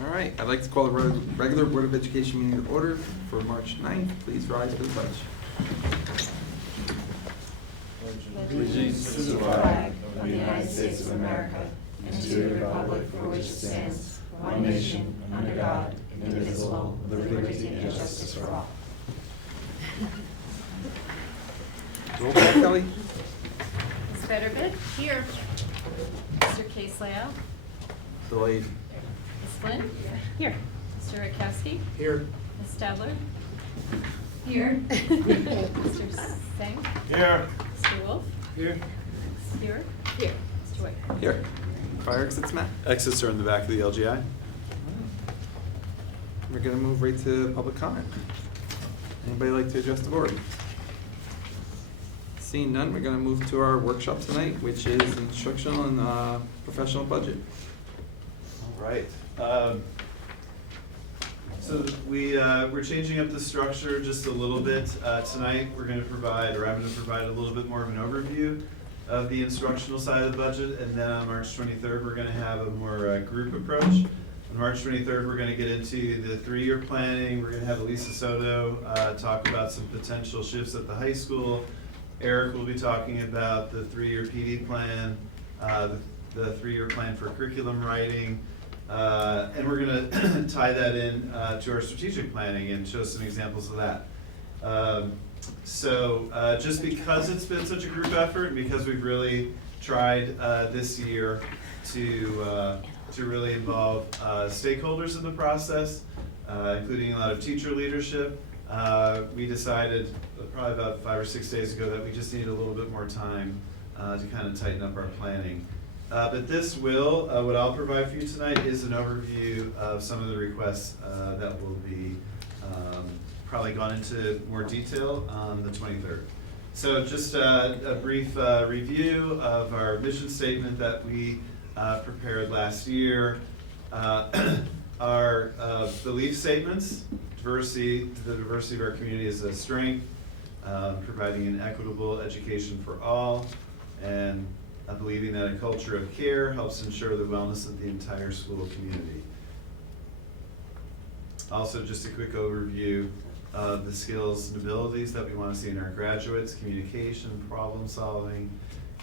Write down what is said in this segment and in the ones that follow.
All right, I'd like to call the regular Board of Education meeting to order for March 9th. Please rise for the pledge. Allegiance to the flag of the United States of America and to the republic for which it stands, one nation, under God, indivisible, with liberty and justice for all. Roll call, Kelly. Ms. Fetterman? Here. Mr. Caselao? Delayed. Ms. Flynn? Here. Mr. Rakowski? Here. Ms. Stadler? Here. Mr. Singh? Here. Mr. Wolf? Here. Ms. Stewart? Here. Mr. White? Here. Fire exits, Matt. Exits are in the back of the LGI. We're gonna move right to public comment. Anybody like to address the board? Seeing none, we're gonna move to our workshop tonight, which is instructional and professional budget. All right. So we're changing up the structure just a little bit. Tonight, we're gonna provide, or I'm gonna provide a little bit more of an overview of the instructional side of the budget, and then on March 23rd, we're gonna have a more group approach. On March 23rd, we're gonna get into the 3-year planning. We're gonna have Elisa Soto talk about some potential shifts at the high school. Eric will be talking about the 3-year PD plan, the 3-year plan for curriculum writing, and we're gonna tie that in to our strategic planning and show some examples of that. Just because it's been such a group effort, and because we've really tried this year to really involve stakeholders in the process, including a lot of teacher leadership, we decided probably about 5 or 6 days ago that we just need a little bit more time to kind of tighten up our planning. But this will, what I'll provide for you tonight is an overview of some of the requests that will be probably gone into more detail on the 23rd. So just a brief review of our mission statement that we prepared last year. Our belief statements: the diversity of our community is a strength, providing an equitable education for all, and believing that a culture of care helps ensure the wellness of the entire school community. Also, just a quick overview of the skills and abilities that we want to see in our graduates: communication, problem solving,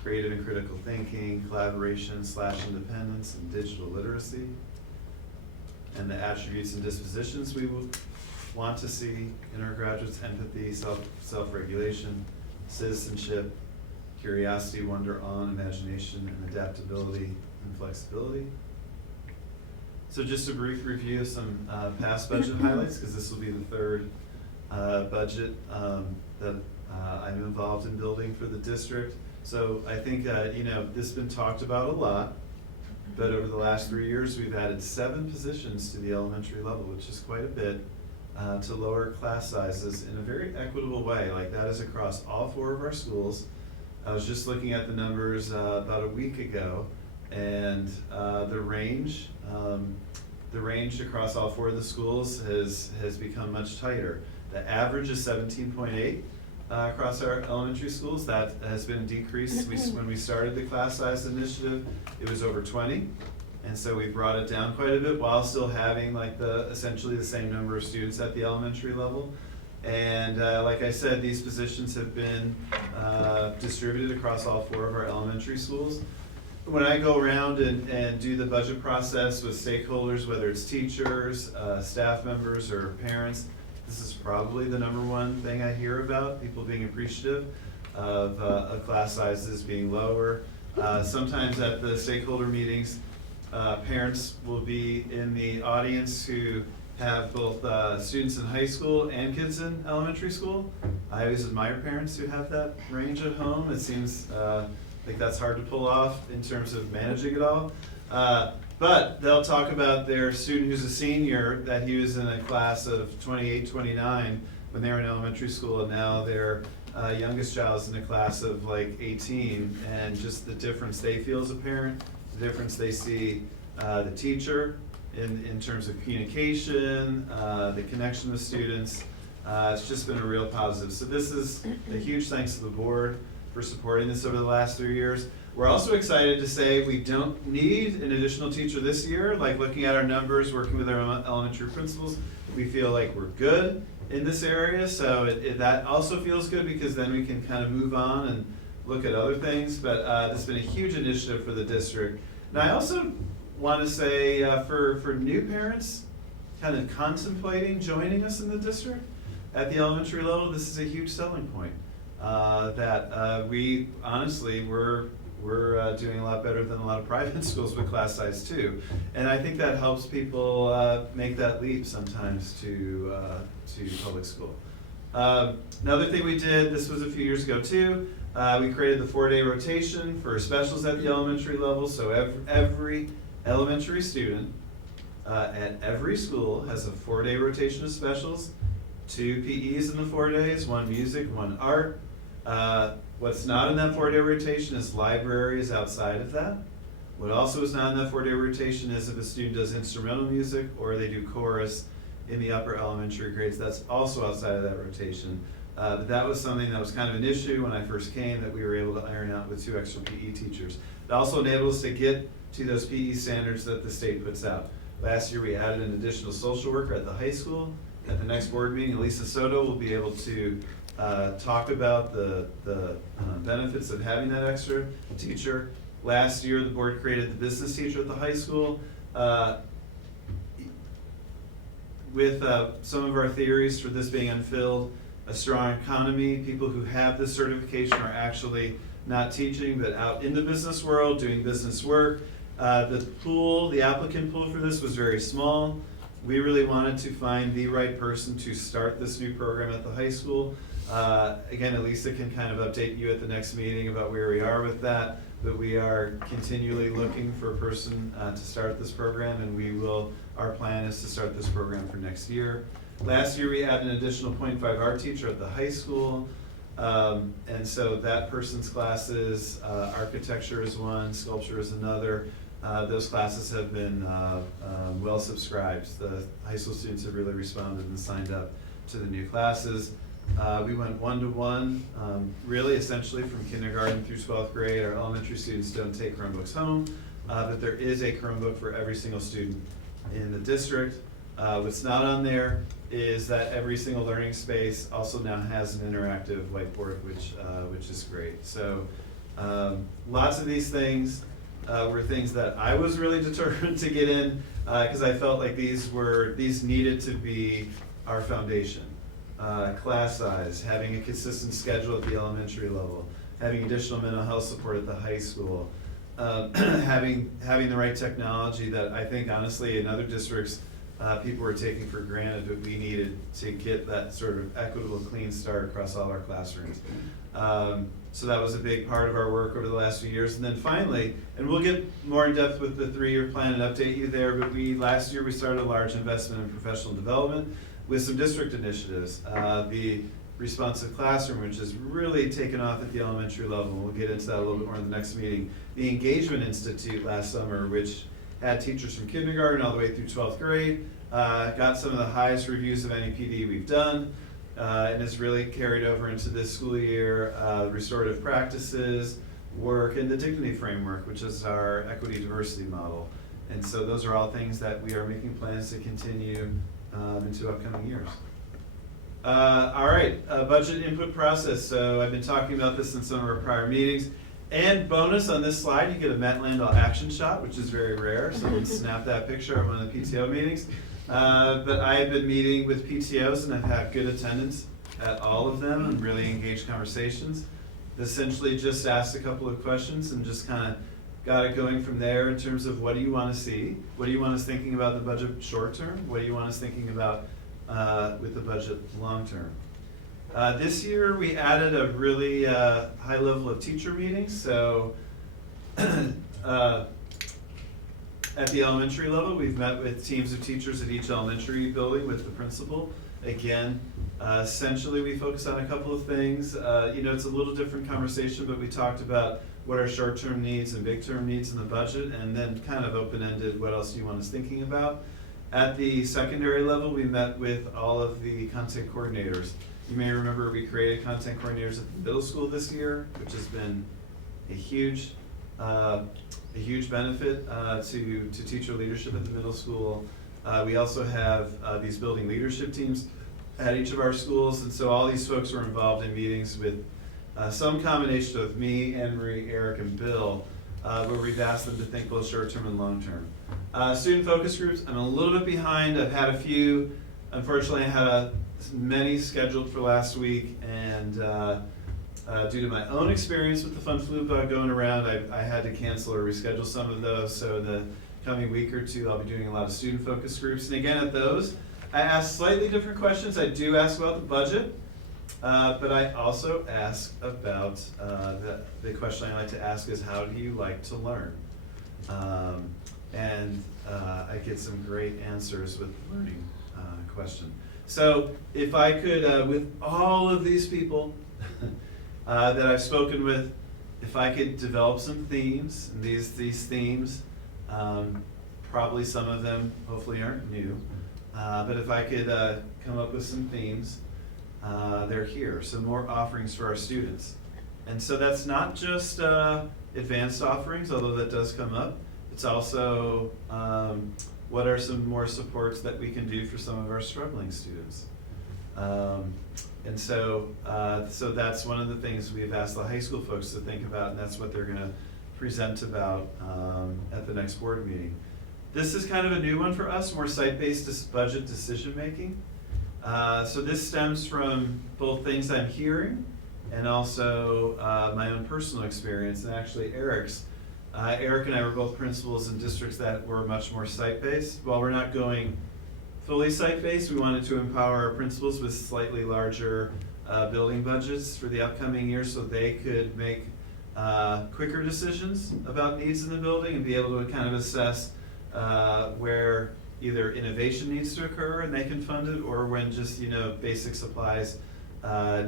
creative and critical thinking, collaboration/independence, and digital literacy. And the attributes and dispositions we will want to see in our graduates: empathy, self-regulation, citizenship, curiosity, wonder, awe, imagination, and adaptability and flexibility. So just a brief review of some past budget highlights, because this will be the 3rd budget that I'm involved in building for the district. So I think this has been talked about a lot, but over the last 3 years, we've added 7 positions to the elementary level, which is quite a bit, to lower class sizes in a very equitable way. Like, that is across all 4 of our schools. I was just looking at the numbers about a week ago, and the range across all 4 of the schools has become much tighter. The average is 17.8 across our elementary schools. That has been decreased. When we started the class size initiative, it was over 20, and so we brought it down quite a bit while still having essentially the same number of students at the elementary level. And like I said, these positions have been distributed across all 4 of our elementary schools. When I go around and do the budget process with stakeholders, whether it's teachers, staff members, or parents, this is probably the #1 thing I hear about: people being appreciative of class sizes being lower. Sometimes at the stakeholder meetings, parents will be in the audience who have both students in high school and kids in elementary school. I always admire parents who have that range at home. It seems like that's hard to pull off in terms of managing it all. But they'll talk about their student who's a senior, that he was in a class of 28, 29 when they were in elementary school, and now their youngest child is in a class of like 18, and just the difference they feel as a parent, the difference they see the teacher in terms of communication, the connection with students. It's just been a real positive. So this is a huge thanks to the board for supporting this over the last 3 years. We're also excited to say we don't need an additional teacher this year. Like looking at our numbers, working with our elementary principals, we feel like we're good in this area. So that also feels good because then we can kind of move on and look at other things. But this has been a huge initiative for the district. And I also want to say for new parents kind of contemplating joining us in the district at the elementary level, this is a huge selling point. That we honestly, we're doing a lot better than a lot of private schools with class size too. And I think that helps people make that leap sometimes to public school. Another thing we did, this was a few years ago too, we created the 4-day rotation for specials at the elementary level. So every elementary student at every school has a 4-day rotation of specials, 2 PEs in the 4 days, 1 music, 1 art. What's not in that 4-day rotation is libraries outside of that. What also is not in that 4-day rotation is if a student does instrumental music or they do chorus in the upper elementary grades, that's also outside of that rotation. But that was something that was kind of an issue when I first came that we were able to iron out with 2 extra PE teachers. It also enabled us to get to those PE standards that the state puts out. Last year we added an additional social worker at the high school. At the next board meeting, Lisa Soto will be able to talk about the benefits of having that extra teacher. Last year, the board created the business teacher at the high school. With some of our theories for this being unfilled, a strong economy, people who have this certification are actually not teaching, but out in the business world, doing business work. The applicant pool for this was very small. We really wanted to find the right person to start this new program at the high school. Again, Elisa can kind of update you at the next meeting about where we are with that, but we are continually looking for a person to start this program, and our plan is to start this program for next year. Last year, we had an additional 0.5 art teacher at the high school, and so that person's classes, architecture is one, sculpture is another. Those classes have been well subscribed. The high school students have really responded and signed up to the new classes. We went 1-to-1, really essentially from kindergarten through 12th grade. Our elementary students don't take Chromebooks home, but there is a Chromebook for every single student in the district. What's not on there is that every single learning space also now has an interactive whiteboard, which is great. So lots of these things were things that I was really determined to get in because I felt like these needed to be our foundation. Class size, having a consistent schedule at the elementary level, having additional mental health support at the high school, having the right technology that I think honestly in other districts people were taking for granted, but we needed to get that sort of equitable, clean start across all our classrooms. So that was a big part of our work over the last few years. And then finally, and we'll get more in depth with the 3-year plan and update you there, but last year we started a large investment in professional development with some district initiatives. The responsive classroom, which has really taken off at the elementary level. We'll get into that a little bit more in the next meeting. The Engagement Institute last summer, which had teachers from kindergarten all the way through 12th grade, got some of the highest reviews of any PD we've done, and has really carried over into this school year. Restorative practices, work, and the dignity framework, which is our equity diversity model. And so those are all things that we are making plans to continue into upcoming years. All right, budget input process. So I've been talking about this in some of our prior meetings. And bonus on this slide, you get a Matt Landau action shot, which is very rare. So we'll snap that picture at one of the PTO meetings. But I have been meeting with PTOs and I've had good attendance at all of them and really engaged conversations. Essentially just asked a couple of questions and just kind of got it going from there in terms of what do you want to see? What do you want us thinking about the budget short term? What do you want us thinking about with the budget long term? This year we added a really high level of teacher meetings. So at the elementary level, we've met with teams of teachers at each elementary building with the principal. Again, essentially we focus on a couple of things. It's a little different conversation, but we talked about what are short-term needs and big-term needs in the budget, and then kind of open-ended, what else do you want us thinking about? At the secondary level, we met with all of the content coordinators. You may remember we created content coordinators at the middle school this year, which has been a huge a huge benefit to teacher leadership at the middle school. We also have these building leadership teams at each of our schools, and so all these folks were involved in meetings with some combination of me, Anne Marie, Eric, and Bill, where we've asked them to think both short-term and long-term. Student focus groups, I'm a little bit behind. I've had a few. Unfortunately, I had many scheduled for last week, and due to my own experience with the fun flu bug going around, I had to cancel or reschedule some of those. So the coming week or two, I'll be doing a lot of student focus groups. And again, at those, I ask slightly different questions. I do ask about the budget, but I also ask about, the question I like to ask is, how do you like to learn? And I get some great answers with the learning question. So if I could, with all of these people that I've spoken with, if I could develop some themes, and these themes, probably some of them hopefully aren't new, but if I could come up with some themes, they're here. Some more offerings for our students. And so that's not just advanced offerings, although that does come up. It's also what are some more supports that we can do for some of our struggling students. And so that's one of the things we've asked the high school folks to think about, and that's what they're going to present about at the next board meeting. This is kind of a new one for us, more site-based budget decision-making. So this stems from both things I'm hearing and also my own personal experience, and actually Eric's. Eric and I were both principals in districts that were much more site-based. While we're not going fully site-based, we wanted to empower our principals with slightly larger building budgets for the upcoming year so they could make quicker decisions about needs in the building and be able to kind of assess where either innovation needs to occur and they can fund it, or when just basic supplies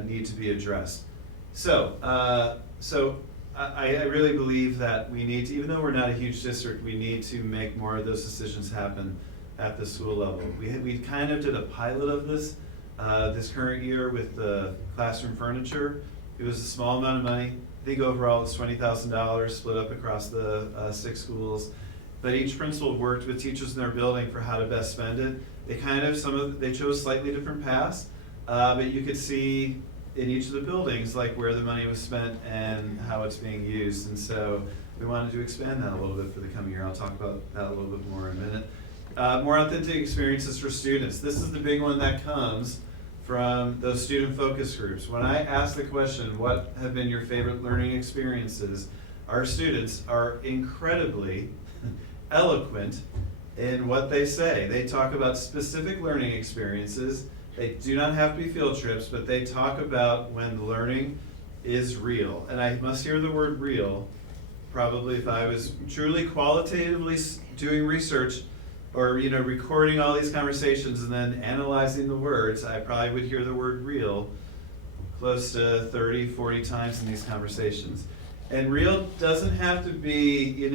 need to be addressed. So I really believe that we need to, even though we're not a huge district, we need to make more of those decisions happen at the school level. We kind of did a pilot of this this current year with the classroom furniture. It was a small amount of money. I think overall it's $20,000 split up across the 6 schools. But each principal worked with teachers in their building for how to best spend it. They chose slightly different paths, but you could see in each of the buildings where the money was spent and how it's being used. And so we wanted to expand that a little bit for the coming year. I'll talk about that a little bit more in a minute. More authentic experiences for students. This is the big one that comes from those student focus groups. When I ask the question, what have been your favorite learning experiences, our students are incredibly eloquent in what they say. They talk about specific learning experiences. They do not have to be field trips, but they talk about when learning is real. And I must hear the word real. Probably if I was truly qualitatively doing research or recording all these conversations and then analyzing the words, I probably would hear the word real close to 30, 40 times in these conversations. And real doesn't have to be,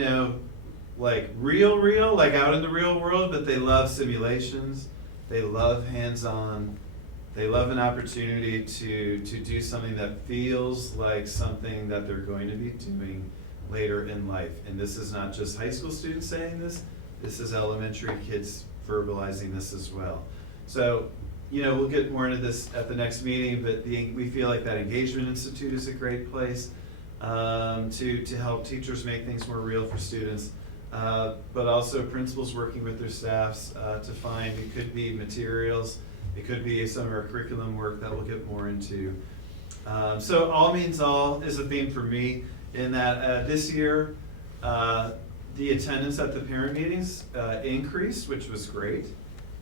real, like out in the real world, but they love simulations. They love hands-on. They love an opportunity to do something that feels like something that they're going to be doing later in life. And this is not just high school students saying this. This is elementary kids verbalizing this as well. So, we'll get more into this at the next meeting, but we feel like that Engagement Institute is a great place to help teachers make things more real for students. But also principals working with their staffs to find, it could be materials, it could be some of our curriculum work that we'll get more into. So all means all is a theme for me in that this year, the attendance at the parent meetings increased, which was great,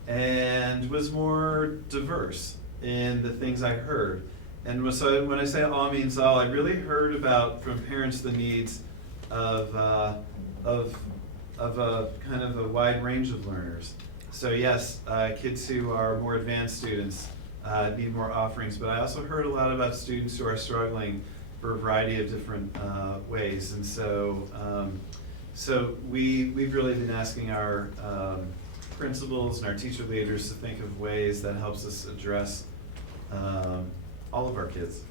and was more diverse in the things I heard. And so when I say all means all, I really heard about from parents the needs of a kind of a wide range of learners. So yes, kids who are more advanced students need more offerings, but I also heard a lot about students who are struggling for a variety of different ways. And so we've really been asking our principals and our teacher leaders to think of ways that helps us address all of our kids.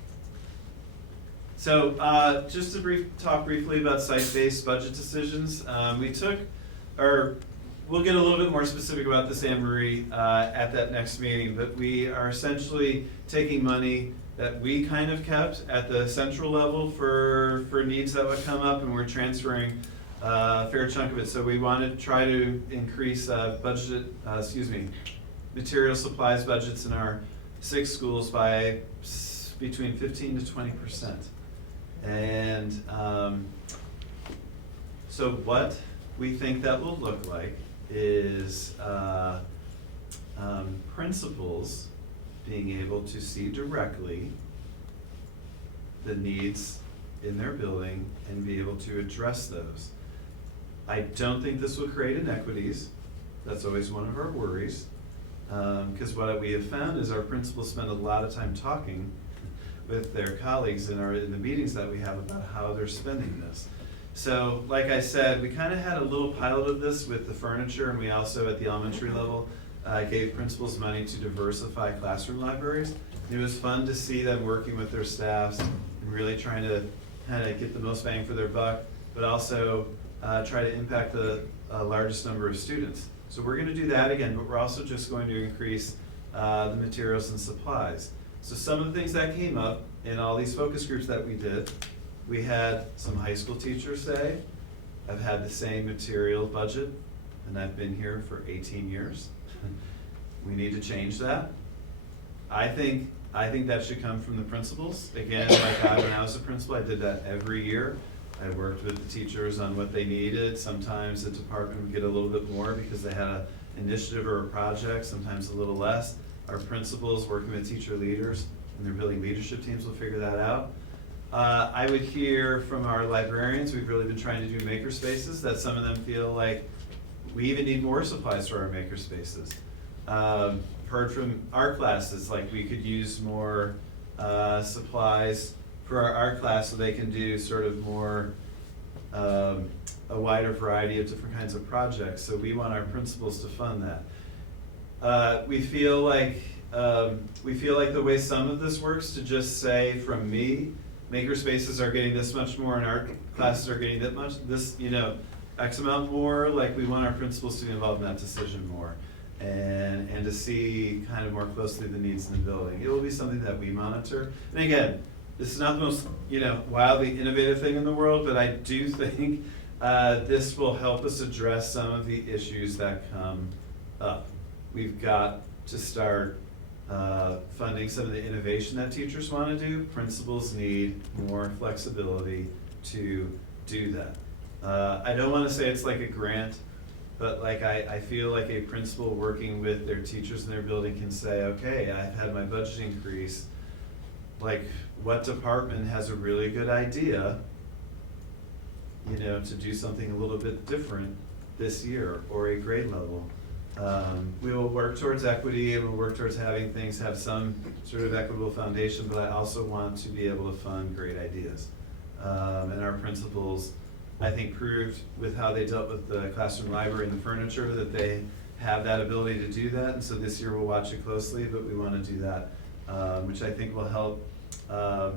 So just to talk briefly about site-based budget decisions, we'll get a little bit more specific about this, Anne Marie, at that next meeting, but we are essentially taking money that we kind of kept at the central level for needs that would come up, and we're transferring a fair chunk of it. So we want to try to increase material supplies budgets in our 6 schools by between 15 to 20%. And so what we think that will look like is principals being able to see directly the needs in their building and be able to address those. I don't think this will create inequities. That's always one of our worries. Because what we have found is our principals spend a lot of time talking with their colleagues in the meetings that we have about how they're spending this. So, like I said, we kind of had a little pilot of this with the furniture, and we also, at the elementary level, gave principals money to diversify classroom libraries. And it was fun to see them working with their staffs and really trying to kind of get the most bang for their buck, but also try to impact the largest number of students. So we're going to do that again, but we're also just going to increase the materials and supplies. So some of the things that came up in all these focus groups that we did, we had some high school teachers say, I've had the same material budget, and I've been here for 18 years. We need to change that. I think that should come from the principals. Again, when I was a principal, I did that every year. I worked with the teachers on what they needed. Sometimes the department would get a little bit more because they had an initiative or a project, sometimes a little less. Our principals working with teacher leaders and their building leadership teams will figure that out. I would hear from our librarians, we've really been trying to do maker spaces, that some of them feel like we even need more supplies for our maker spaces. Heard from art classes, like we could use more supplies for our art class so they can do sort of more, a wider variety of different kinds of projects. So we want our principals to fund that. We feel like the way some of this works to just say from me, maker spaces are getting this much more and art classes are getting that much, X amount more, like we want our principals to be involved in that decision more and to see kind of more closely the needs in the building. It will be something that we monitor. And again, this is not the most, wildly innovative thing in the world, but I do think this will help us address some of the issues that come up. We've got to start funding some of the innovation that teachers want to do. Principals need more flexibility to do that. I don't want to say it's like a grant, but like I feel like a principal working with their teachers in their building can say, okay, I've had my budget increase. Like, what department has a really good idea, to do something a little bit different this year or a grade level? We will work towards equity and we'll work towards having things have some sort of equitable foundation, but I also want to be able to fund great ideas. And our principals, I think, proved with how they dealt with the classroom library and the furniture that they have that ability to do that. And so this year we'll watch it closely, but we want to do that, which I think will help. I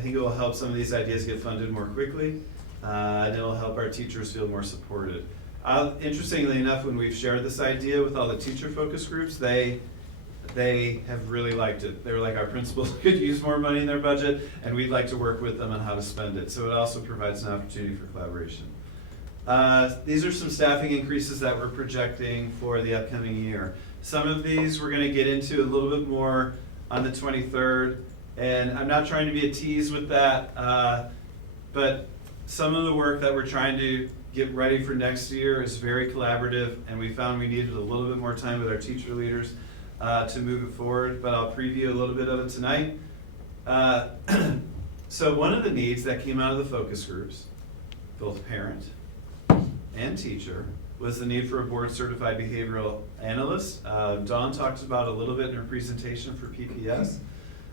think it will help some of these ideas get funded more quickly, and it'll help our teachers feel more supported. Interestingly enough, when we've shared this idea with all the teacher focus groups, they have really liked it. They were like, our principals could use more money in their budget, and we'd like to work with them on how to spend it. So it also provides an opportunity for collaboration. These are some staffing increases that we're projecting for the upcoming year. Some of these we're going to get into a little bit more on the 23rd, and I'm not trying to be a tease with that, but some of the work that we're trying to get ready for next year is very collaborative, and we found we needed a little bit more time with our teacher leaders to move it forward, but I'll preview a little bit of it tonight. So one of the needs that came out of the focus groups, both parent and teacher, was the need for a board-certified behavioral analyst. Dawn talked about a little bit in her presentation for PPS.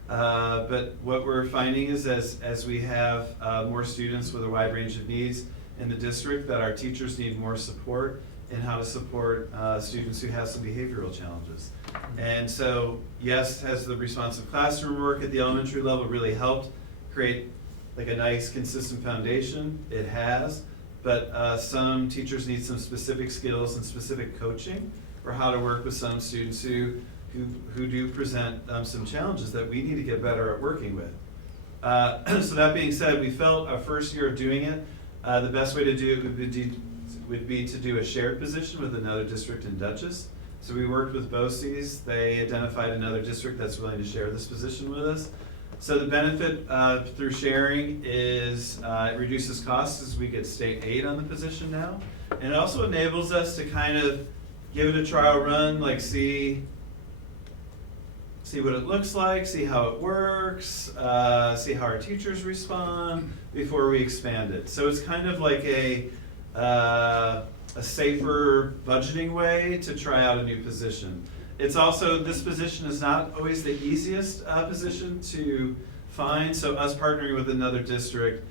But what we're finding is as we have more students with a wide range of needs in the district, that our teachers need more support in how to support students who have some behavioral challenges. And so, yes, has the responsive classroom work at the elementary level really helped create like a nice consistent foundation? It has, but some teachers need some specific skills and specific coaching for how to work with some students who do present some challenges that we need to get better at working with. So that being said, we felt our first year of doing it, the best way to do it would be to do a shared position with another district in Dutchess. So we worked with BOCES. They identified another district that's willing to share this position with us. So the benefit through sharing is it reduces costs as we get state aid on the position now. And it also enables us to kind of give it a trial run, like see what it looks like, see how it works, see how our teachers respond before we expand it. So it's kind of like a safer budgeting way to try out a new position. It's also, this position is not always the easiest position to find, so us partnering with another district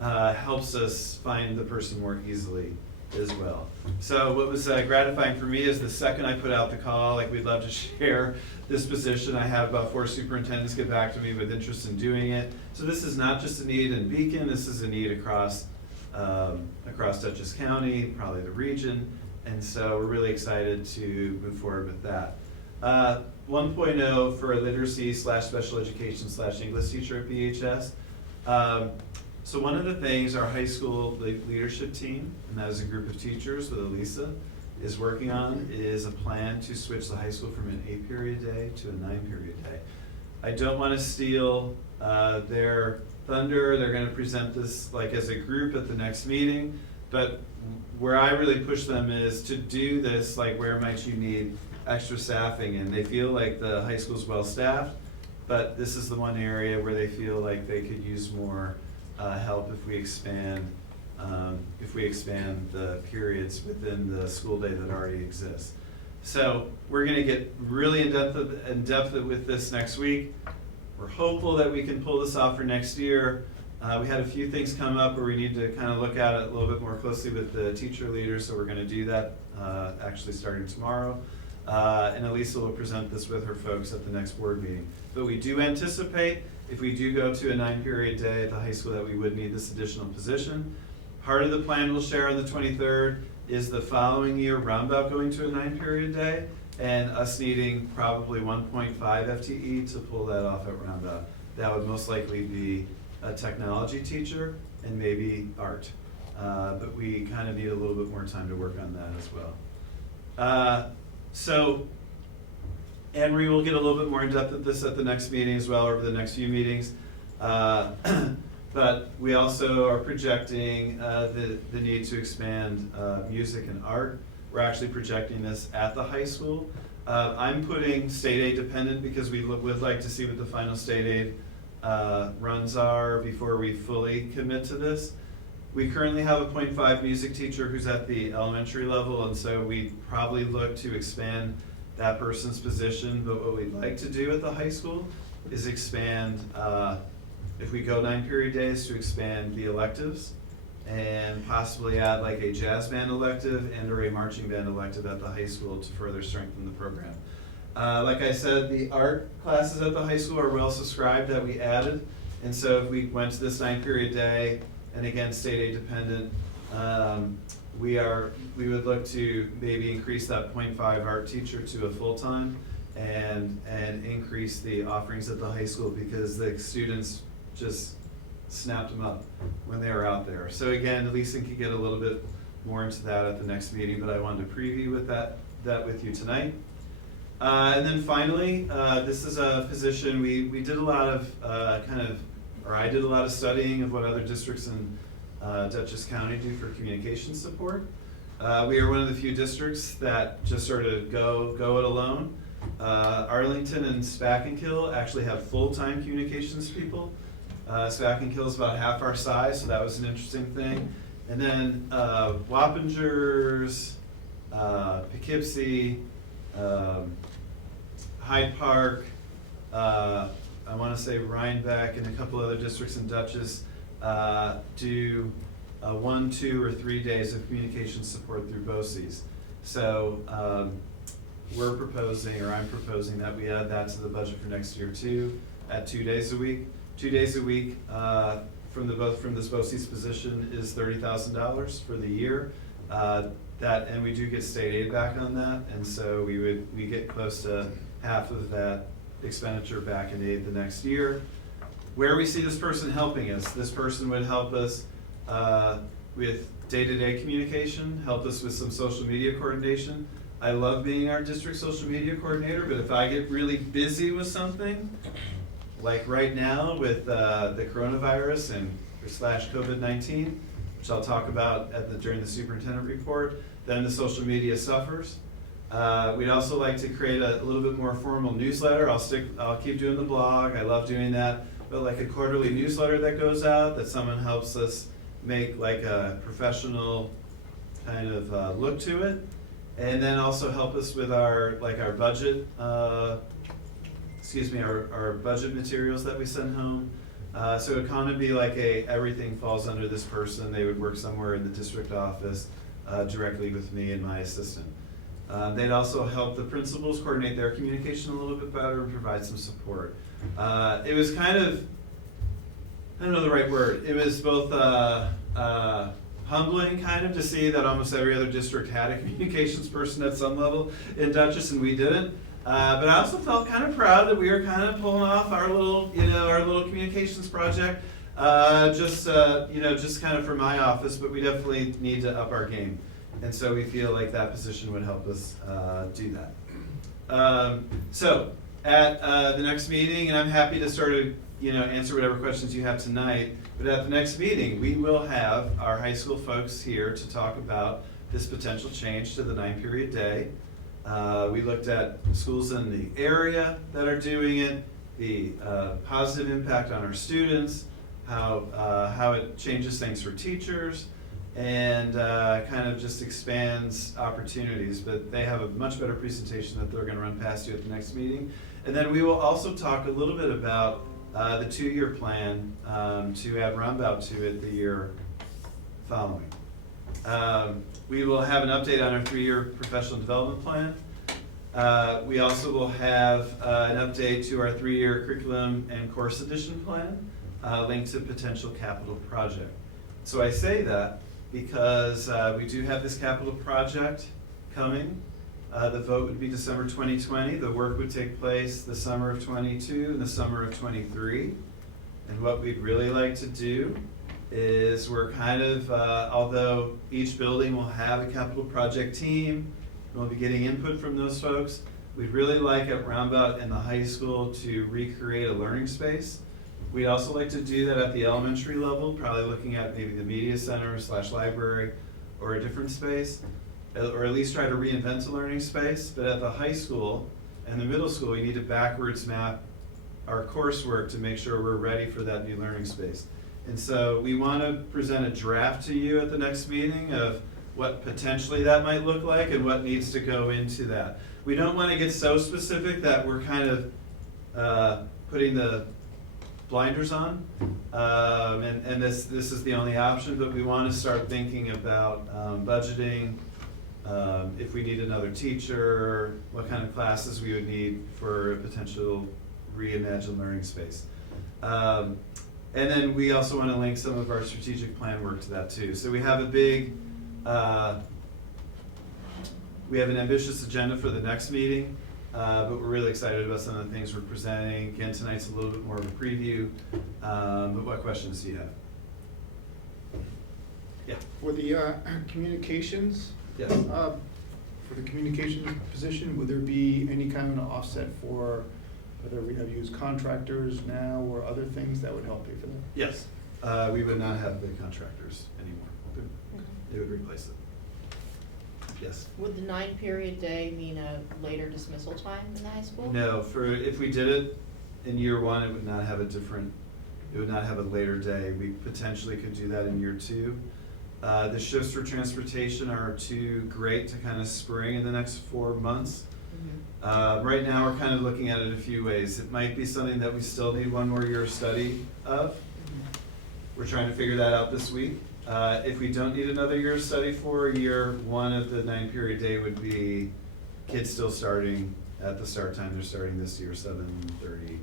helps us find the person more easily as well. So what was gratifying for me is the second I put out the call, like we'd love to share this position, I had about 4 superintendents get back to me with interest in doing it. So this is not just a need in Beacon, this is a need across Dutchess County, probably the region, and so we're really excited to move forward with that. 1.0 for a literacy / special education / English teacher at BHS. So one of the things our high school leadership team, and that is a group of teachers with Elisa, is working on is a plan to switch the high school from an 8-period day to a 9-period day. I don't want to steal their thunder. They're going to present this like as a group at the next meeting, but where I really push them is to do this, like where might you need extra staffing, and they feel like the high school's well staffed, but this is the one area where they feel like they could use more help if we expand the periods within the school day that already exists. So we're going to get really in depth with this next week. We're hopeful that we can pull this off for next year. We had a few things come up where we need to kind of look at it a little bit more closely with the teacher leaders, so we're going to do that actually starting tomorrow. And Elisa will present this with her folks at the next board meeting. But we do anticipate, if we do go to a 9-period day at the high school, that we would need this additional position. Part of the plan we'll share on the 23rd is the following year roundabout going to a 9-period day, and us needing probably 1.5 FTE to pull that off at roundabout. That would most likely be a technology teacher and maybe art. But we kind of need a little bit more time to work on that as well. So Anne-Marie will get a little bit more in depth at this at the next meeting as well, over the next few meetings. But we also are projecting the need to expand music and art. We're actually projecting this at the high school. I'm putting state aid dependent because we would like to see what the final state aid runs are before we fully commit to this. We currently have a 0.5 music teacher who's at the elementary level, and so we probably look to expand that person's position. But what we'd like to do at the high school is expand, if we go 9-period days, to expand the electives and possibly add like a jazz band elective and or a marching band elective at the high school to further strengthen the program. Like I said, the art classes at the high school are well subscribed that we added, and so if we went to this 9-period day, and again, state aid dependent, we would look to maybe increase that 0.5 art teacher to a full-time and increase the offerings at the high school because the students just snapped them up when they were out there. So again, Lisa can get a little bit more into that at the next meeting, but I wanted to preview with that with you tonight. And then finally, this is a position we did a lot of I did a lot of studying of what other districts in Dutchess County do for communication support. We are one of the few districts that just sort of go it alone. Arlington and Spackenkill actually have full-time communications people. Spackenkill is about half our size, so that was an interesting thing. And then Wappingers, Poughkeepsie, Hyde Park, I want to say Rhinebeck and a couple other districts in Dutchess do 1, 2, or 3 days of communication support through BOCES. So we're proposing, or I'm proposing, that we add that to the budget for next year too, at 2 days a week. 2 days a week from this BOCES position is $30,000 for the year. And we do get state aid back on that, and so we get close to half of that expenditure back in aid the next year. Where we see this person helping us, this person would help us with day-to-day communication, help us with some social media coordination. I love being our district social media coordinator, but if I get really busy with something, like right now with the coronavirus and / COVID-19, which I'll talk about during the superintendent report, then the social media suffers. We'd also like to create a little bit more formal newsletter. I'll keep doing the blog. I love doing that, but like a quarterly newsletter that goes out, that someone helps us make like a professional kind of look to it, and then also help us with our budget. Our budget materials that we send home. So it would kind of be like everything falls under this person. They would work somewhere in the district office directly with me and my assistant. They'd also help the principals coordinate their communication a little bit better and provide some support. It was kind of, I don't know the right word, it was both humbling kind of to see that almost every other district had a communications person at some level in Dutchess and we didn't. But I also felt kind of proud that we were kind of pulling off our little communications project, just kind of for my office, but we definitely need to up our game. And so we feel like that position would help us do that. So at the next meeting, and I'm happy to sort of answer whatever questions you have tonight, but at the next meeting, we will have our high school folks here to talk about this potential change to the 9-period day. We looked at schools in the area that are doing it, the positive impact on our students, how it changes things for teachers, and kind of just expands opportunities. But they have a much better presentation that they're going to run past you at the next meeting. And then we will also talk a little bit about the 2-year plan to add Rumbout to it the year following. We will have an update on our 3-year professional development plan. We also will have an update to our 3-year curriculum and course addition plan linked to potential capital project. So I say that because we do have this capital project coming. The vote would be December 2020. The work would take place the summer of 22 and the summer of 23. And what we'd really like to do is we're kind of, although each building will have a capital project team, we'll be getting input from those folks, we'd really like at Roundabout and the high school to recreate a learning space. We'd also like to do that at the elementary level, probably looking at maybe the media center / library or a different space, or at least try to reinvent a learning space. But at the high school and the middle school, we need to backwards map our coursework to make sure we're ready for that new learning space. And so we want to present a draft to you at the next meeting of what potentially that might look like and what needs to go into that. We don't want to get so specific that we're kind of putting the blinders on, and this is the only option, but we want to start thinking about budgeting, if we need another teacher, what kind of classes we would need for a potential reimagined learning space. And then we also want to link some of our strategic plan work to that too. So we have a big, we have an ambitious agenda for the next meeting, but we're really excited about some of the things we're presenting. Again, tonight's a little bit more of a preview, but what questions do you have? Yeah. For the communications, Yes. for the communications position, would there be any kind of an offset for whether we have used contractors now or other things that would help pay for that? Yes. We would not have big contractors anymore. They would replace it. Yes. Would the 9-period day mean a later dismissal time in the high school? No, if we did it in year 1, it would not have a later day. We potentially could do that in year 2. The shifts for transportation are too great to kind of spring in the next 4 months. Mm-hmm. Right now, we're kind of looking at it a few ways. It might be something that we still need 1 more year of study of. We're trying to figure that out this week. If we don't need another year of study for, year one of the 9-period day would be kids still starting at the start time. They're starting this year, 7:30.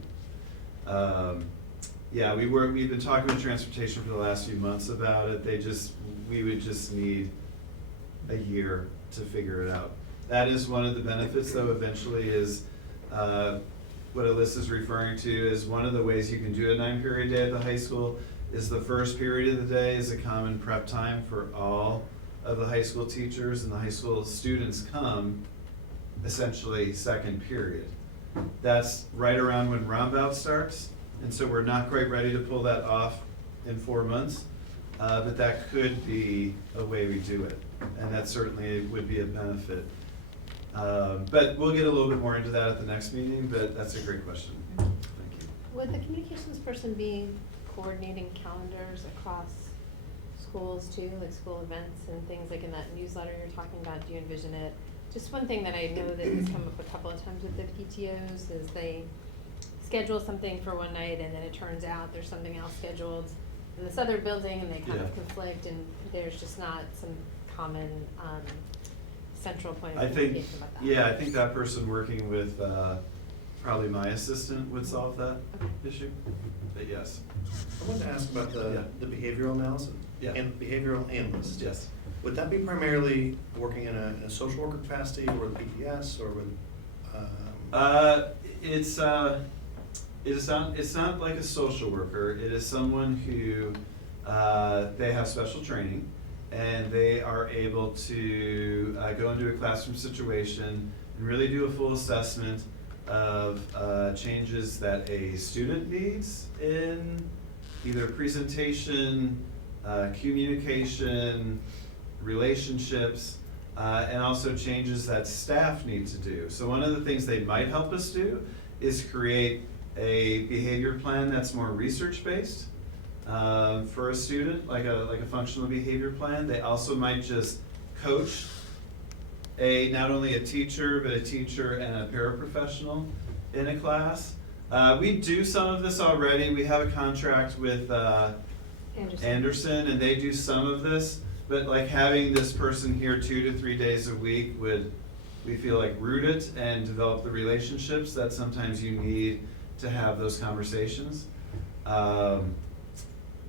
Yeah, we've been talking with transportation for the last few months about it. We would just need a year to figure it out. That is one of the benefits, though, eventually, is what Alyssa's referring to is one of the ways you can do a 9-period day at the high school is the first period of the day is a common prep time for all of the high school teachers, and the high school students come essentially second period. That's right around when Rombout starts, and so we're not quite ready to pull that off in 4 months, but that could be a way we do it, and that certainly would be a benefit. But we'll get a little bit more into that at the next meeting, but that's a great question. Thank you. Would the communications person be coordinating calendars across schools too, like school events and things like in that newsletter you're talking about? Do you envision it? Just one thing that I know that has come up a couple of times with the PTOs is they schedule something for one night and then it turns out there's something else scheduled in this other building and they kind of Yeah. conflict and there's just not some common central point I of think, communication about that. yeah, I think that person working with probably my assistant would solve that Okay. issue, but yes. I wanted to ask about Yeah. the behavioral analysis. Yeah. And behavioral analyst. Yes. Would that be primarily working in a social worker capacity or with PPS or with, It's not like a social worker. It is someone who they have special training, and they are able to go into a classroom situation and really do a full assessment of changes that a student needs in either presentation, communication, relationships, and also changes that staff need to do. So one of the things they might help us do is create a behavior plan that's more research-based for a student, like a functional behavior plan. They also might just coach not only a teacher, but a teacher and a paraprofessional in a class. We do some of this already. We have a contract with Anderson, and they do some of this, but like having this person here 2 to 3 days a week we feel like root it and develop the relationships that sometimes you need to have those conversations.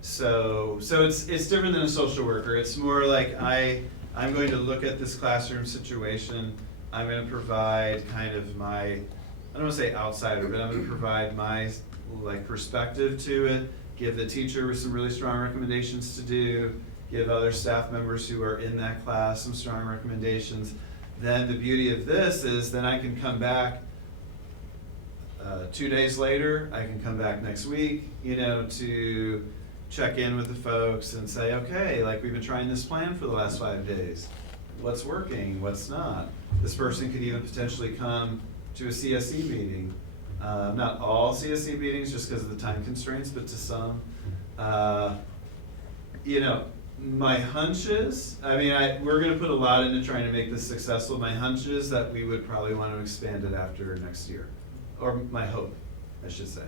So it's different than a social worker. It's more like I'm going to look at this classroom situation. I'm going to provide kind of my, I don't want to say outsider, but I'm going to provide my like perspective to it, give the teacher some really strong recommendations to do, give other staff members who are in that class some strong recommendations. Then the beauty of this is then I can come back 2 days later, I can come back next week, to check in with the folks and say, okay, like we've been trying this plan for the last 5 days. What's working, what's not? This person could even potentially come to a CSE meeting. Not all CSE meetings just because of the time constraints, but to some. My hunch is, we're gonna put a lot into trying to make this successful. My hunch is that we would probably want to expand it after next year. Or my hope, I should say.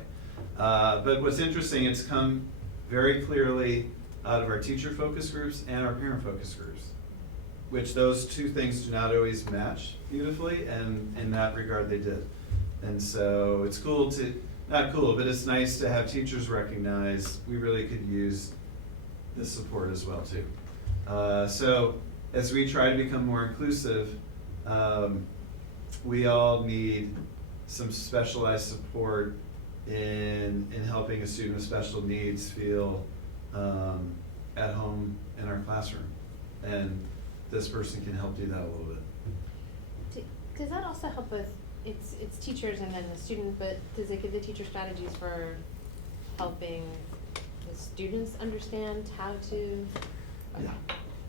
But what's interesting, it's come very clearly out of our teacher focus groups and our parent focus groups, which those two things do not always match beautifully, and in that regard they did. And so it's cool not cool, but it's nice to have teachers recognize we really could use this support as well too. So as we try to become more inclusive, we all need some specialized support in helping a student with special needs feel at home in our classroom. And this person can help do that a little bit. Does that also help with, it's teachers and then the student, but does it give the teacher strategies for helping the students understand how to? Okay.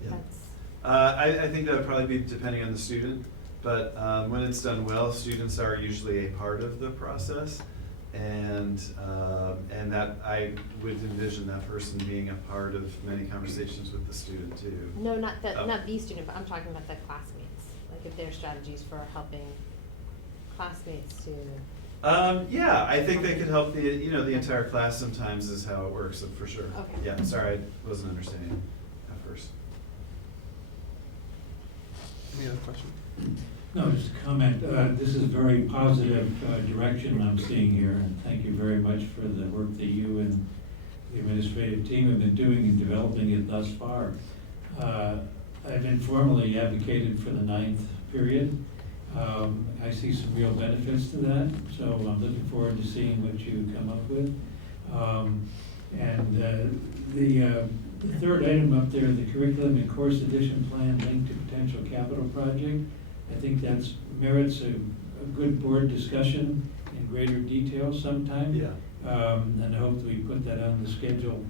Yeah. That's, I think that would probably be depending on the student, but when it's done well, students are usually a part of the process, and that I would envision that person being a part of many conversations with the student too. no, not Oh. not the student, but I'm talking about the classmates, like if their strategies for helping classmates to. Yeah, I think they could help the entire class sometimes is how it works, for sure. Okay. Yeah, sorry, I wasn't understanding half Any other questions? No, just a comment. This is very positive direction I'm seeing here, and thank you very much for the work that you and the administrative team have been doing in developing it thus far. I've informally advocated for the 9th period. I see some real benefits to that, so I'm looking forward to seeing what you come up with. The third item up there, the curriculum and course addition plan linked to potential capital project, I think that's merits a good board discussion in greater detail sometime. Yeah. And I hope that we put that on the schedule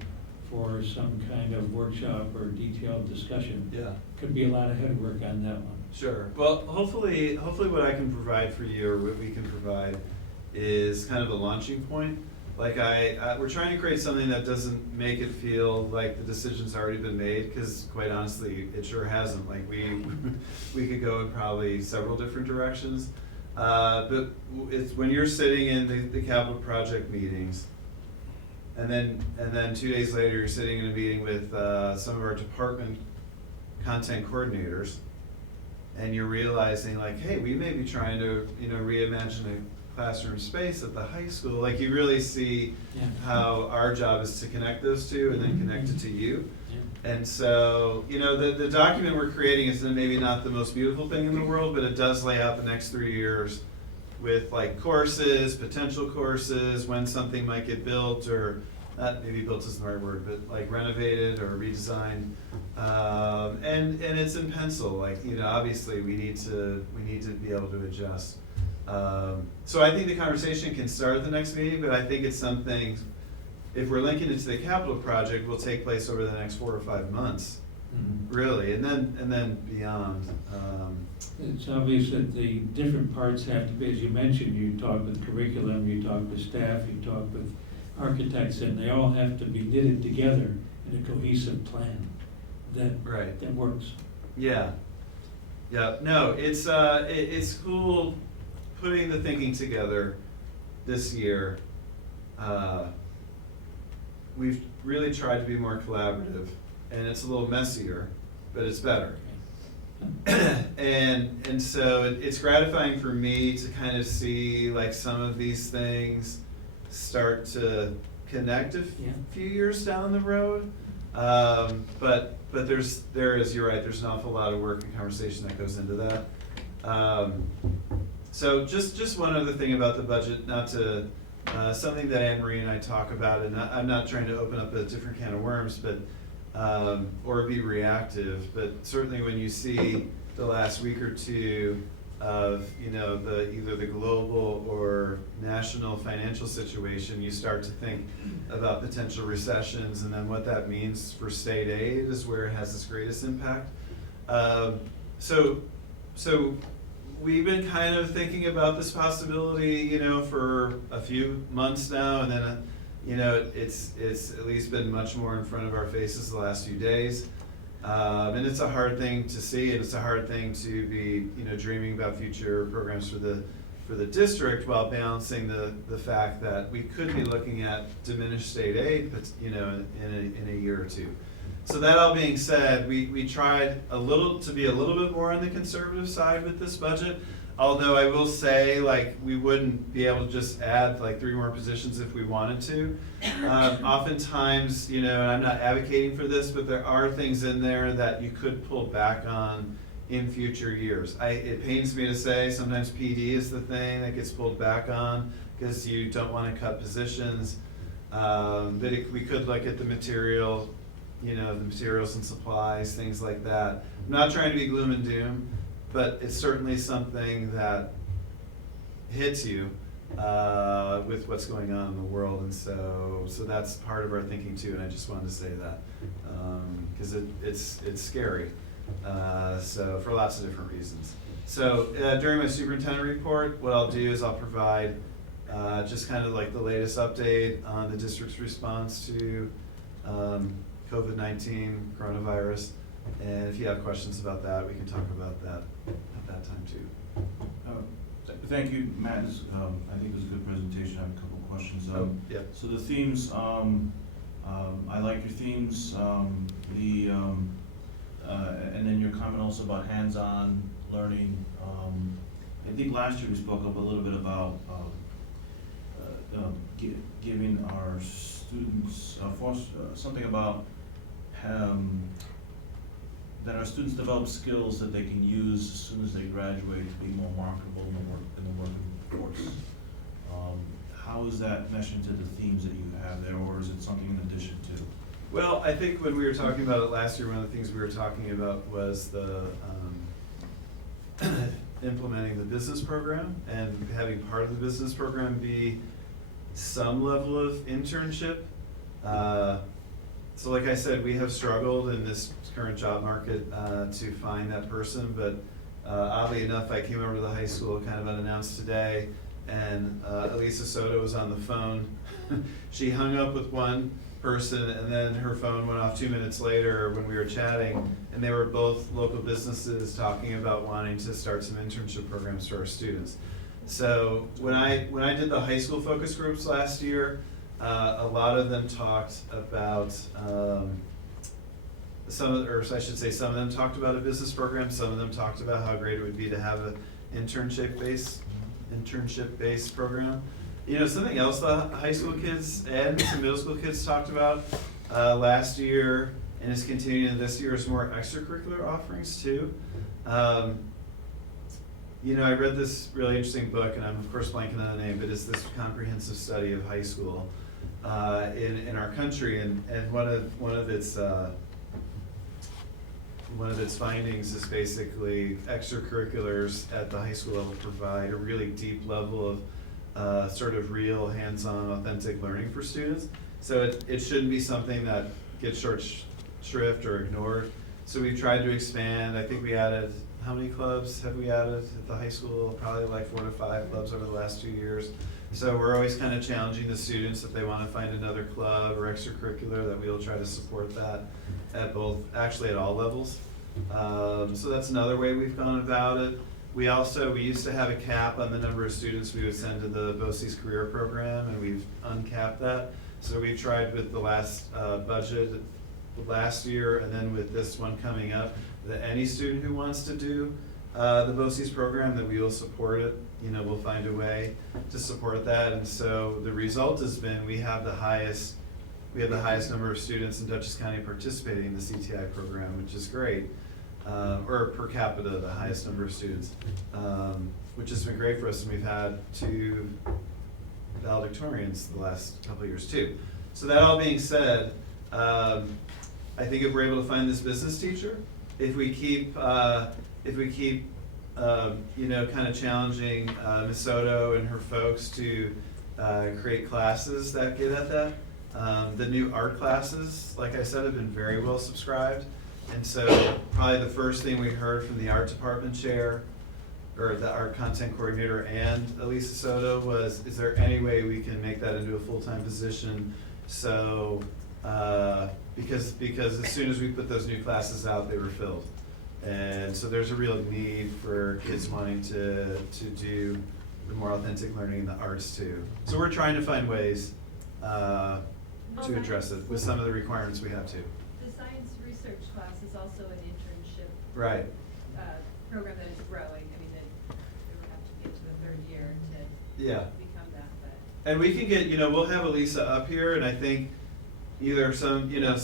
for some kind of workshop or detailed discussion. Yeah. Could be a lot of headwork on that one. Sure. Well, hopefully what I can provide for you, or what we can provide, is kind of a launching point. Like we're trying to create something that doesn't make it feel like the decision's already been made, because quite honestly, it sure hasn't. Like we could go in probably several different directions. But it's when you're sitting in the capital project meetings, and then 2 days later you're sitting in a meeting with some of our department content coordinators, and you're realizing like, hey, we may be trying to reimagine a classroom space at the high school. Like you really see how our job is to connect those two and then connect it to you. Yeah. And so, the document we're creating is maybe not the most beautiful thing in the world, but it does lay out the next 3 years with like courses, potential courses, when something might get built, or not maybe built isn't the right word, but like renovated or redesigned. And it's in pencil. Like, obviously we need to be able to adjust. So I think the conversation can start at the next meeting, but I think it's something, if we're linking it to the capital project, will take place over the next 4 or 5 months, really, and then beyond. It's obvious that the different parts have to be, as you mentioned, you talk with curriculum, you talk with staff, you talk with architects, and they all have to be knitted together in a cohesive plan that works. Yeah. No, it's cool putting the thinking together this year. We've really tried to be more collaborative, and it's a little messier, but it's better. And so it's gratifying for me to kind of see like some of these things start to connect a few years down the road. But you're right, there's an awful lot of work and conversation that goes into that. So just one other thing about the budget, something that Anne Marie and I talk about, and I'm not trying to open up a different can of worms, but or be reactive, but certainly when you see the last week or two of either the global or national financial situation, you start to think about potential recessions, and then what that means for state aid is where it has its greatest impact. So we've been kind of thinking about this possibility, for a few months now, and then it's at least been much more in front of our faces the last few days. And it's a hard thing to see, and it's a hard thing to be, dreaming about future programs for the district while balancing the fact that we could be looking at diminished state aid, but in a year or two. So that all being said, we tried to be a little bit more on the conservative side with this budget. Although I will say, like, we wouldn't be able to just add like 3 more positions if we wanted to. Oftentimes, and I'm not advocating for this, but there are things in there that you could pull back on in future years. It pains me to say sometimes PD is the thing that gets pulled back on because you don't want to cut positions. But we could look at the material, the materials and supplies, things like that. I'm not trying to be gloom and doom, but it's certainly something that hits you with what's going on in the world, and so that's part of our thinking too. And I just wanted to say that because it's scary. So for lots of different reasons. So during my superintendent report, what I'll do is I'll provide just kind of like the latest update on the district's response to COVID-19, coronavirus. And if you have questions about that, we can talk about that at that time too. Thank you, Matt. I think it was a good presentation. I have a couple of questions. Yeah. So the themes, I like your themes. And then your comment also about hands-on learning. I think last year we spoke up a little bit about giving our students something about that our students develop skills that they can use as soon as they graduate to be more marketable in the workforce. How is that mesh into the themes that you have there, or is it something in addition to? Well, I think when we were talking about it last year, one of the things we were talking about was the implementing the business program and having part of the business program be some level of internship. So like I said, we have struggled in this current job market to find that person, but oddly enough, I came over to the high school kind of unannounced today, and Elisa Soto was on the phone. She hung up with one person, and then her phone went off 2 minutes later when we were chatting, and they were both local businesses talking about wanting to start some internship programs for our students. So when I did the high school focus groups last year, a lot of them talked about some of them talked about a business program. Some of them talked about how great it would be to have an internship-based program. You know, something else the high school kids and some middle school kids talked about last year and is continuing this year is more extracurricular offerings too. You know, I read this really interesting book, and I'm of course blanking on the name, but it's this comprehensive study of high school in our country, and one of its findings is basically extracurriculars at the high school level provide a really deep level of sort of real hands-on authentic learning for students. So it shouldn't be something that gets short shrift or ignored. So we've tried to expand. I think we added, how many clubs have we added at the high school? Probably like 4 to 5 clubs over the last 2 years. So we're always kind of challenging the students if they want to find another club or extracurricular, that we'll try to support that at actually at all levels. So that's another way we've gone about it. We used to have a cap on the number of students we would send to the BOCES career program, and we've uncapped that. So we tried with the last budget last year, and then with this one coming up, that any student who wants to do the BOCES program, that we will support it. You know, we'll find a way to support that. And so the result has been we have the highest number of students in Dutchess County participating in the CTI program, which is great. Or per capita, the highest number of students, which has been great for us. And we've had 2 valedictorians the last couple of years too. So that all being said, I think if we're able to find this business teacher, if we keep you know, kind of challenging Ms. Soto and her folks to create classes that get at that. The new art classes, like I said, have been very well subscribed. And so probably the first thing we heard from the art department chair, or the art content coordinator, and Elisa Soto was, is there any way we can make that into a full-time position? So, because as soon as we put those new classes out, they were filled. And so there's a real need for kids wanting to do the more authentic learning in the arts too. So we're trying to find ways to address it with some of the requirements we have to. The science research class is also an internship. Right. Program that is growing. I mean, they would have to get to the 3rd year to Yeah. become that, but. And we can get, you know, we'll have Elisa up here, and I think either some, you know,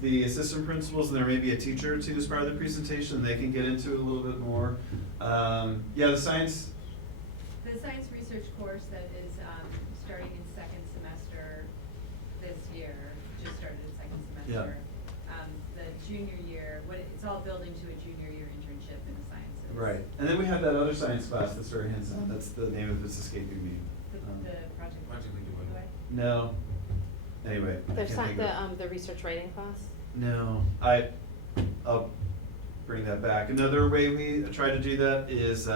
the assistant principals, and there may be a teacher or two as part of the presentation, they can get into it a little bit more. Yeah, the science research course that is starting in 2nd semester this year, just started in 2nd semester. The junior year, it's all building to a junior year internship in the sciences. Right, and then we have that other science class that's very hands-on. That's the name of it's escaping me. The project. Project Leader. No. Anyway. I There's can't not think of it. the research writing class? No, I'll bring that back. Another way we try to do that is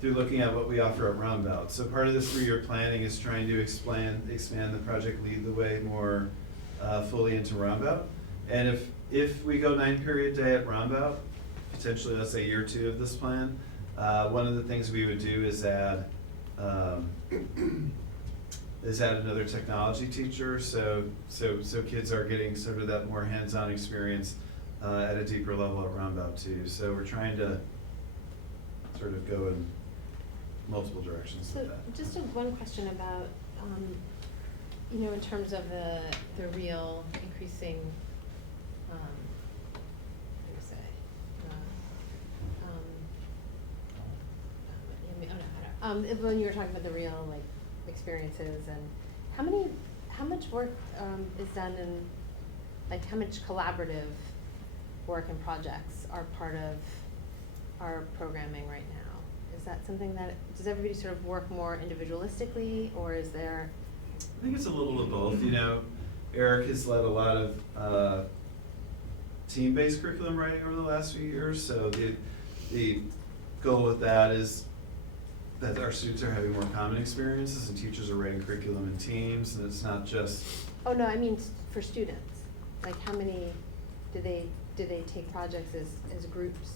through looking at what we offer at Roundabout. So part of this 3-year planning is trying to expand the Project Lead the Way more fully into Roundabout. And if we go 9-period day at Roundabout, potentially let's say year 2 of this plan, one of the things we would do is add another technology teacher, so kids are getting sort of that more hands-on experience at a deeper level at Roundabout too. So we're trying to sort of go in multiple directions So with that. just one question about, you know, in terms of the real increasing, what do you say? When you were talking about the real, like, experiences and how much work, is done in, like, how much collaborative work and projects are part of our programming right now? Is that something that, does everybody sort of work more individualistically, or is there? I think it's a little of both. You know, Eric has led a lot of team-based curriculum writing over the last few years, so the goal with that is that our students are having more common experiences and teachers are writing curriculum in teams, and it's not just. Oh, no, I mean for students, like how many do they take projects as groups,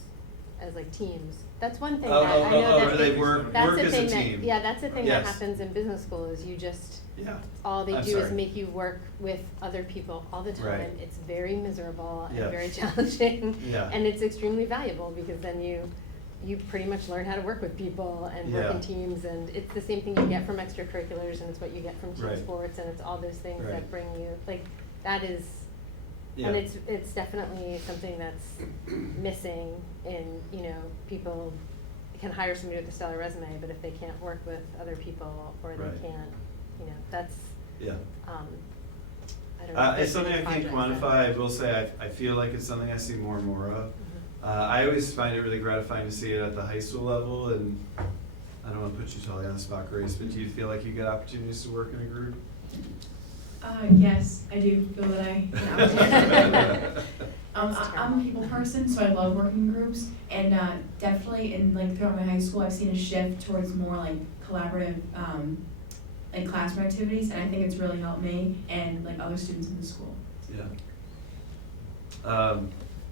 as like teams? That's one thing that I know that they work that's a as a thing that, team. yeah, that's the thing that Yes. happens in business school is you just, Yeah. all they I'm do is sorry. make you work with other people all the time. Right. It's very miserable and Yeah. very challenging. Yeah. And it's extremely valuable because then you pretty much learn how to work with people and work in Yeah. teams, and it's the same thing you get from extracurriculars, and it's what you get from team Right. sports, and it's all those things Right. that bring you, like, that is, Yeah. and it's definitely something that's missing in, you know, people can hire somebody with a stellar resume, but if they can't work with other people, or they Right. can't, you know, that's, Yeah. I don't know. if It's there's something I any can't projects that- quantify. I will say I feel like it's something I see more and more of. Mhm. I always find it really gratifying to see it at the high school level, and I don't want to put you totally on the spot, Grace, but do you feel like you get opportunities to work in a group? Yes, I do feel that I get That's I'm a people person, so I love working in groups, and definitely in like throughout my high school, I've seen a shift towards more like collaborative, like classroom activities, and I think it's really helped me and like other students in the school. Yeah.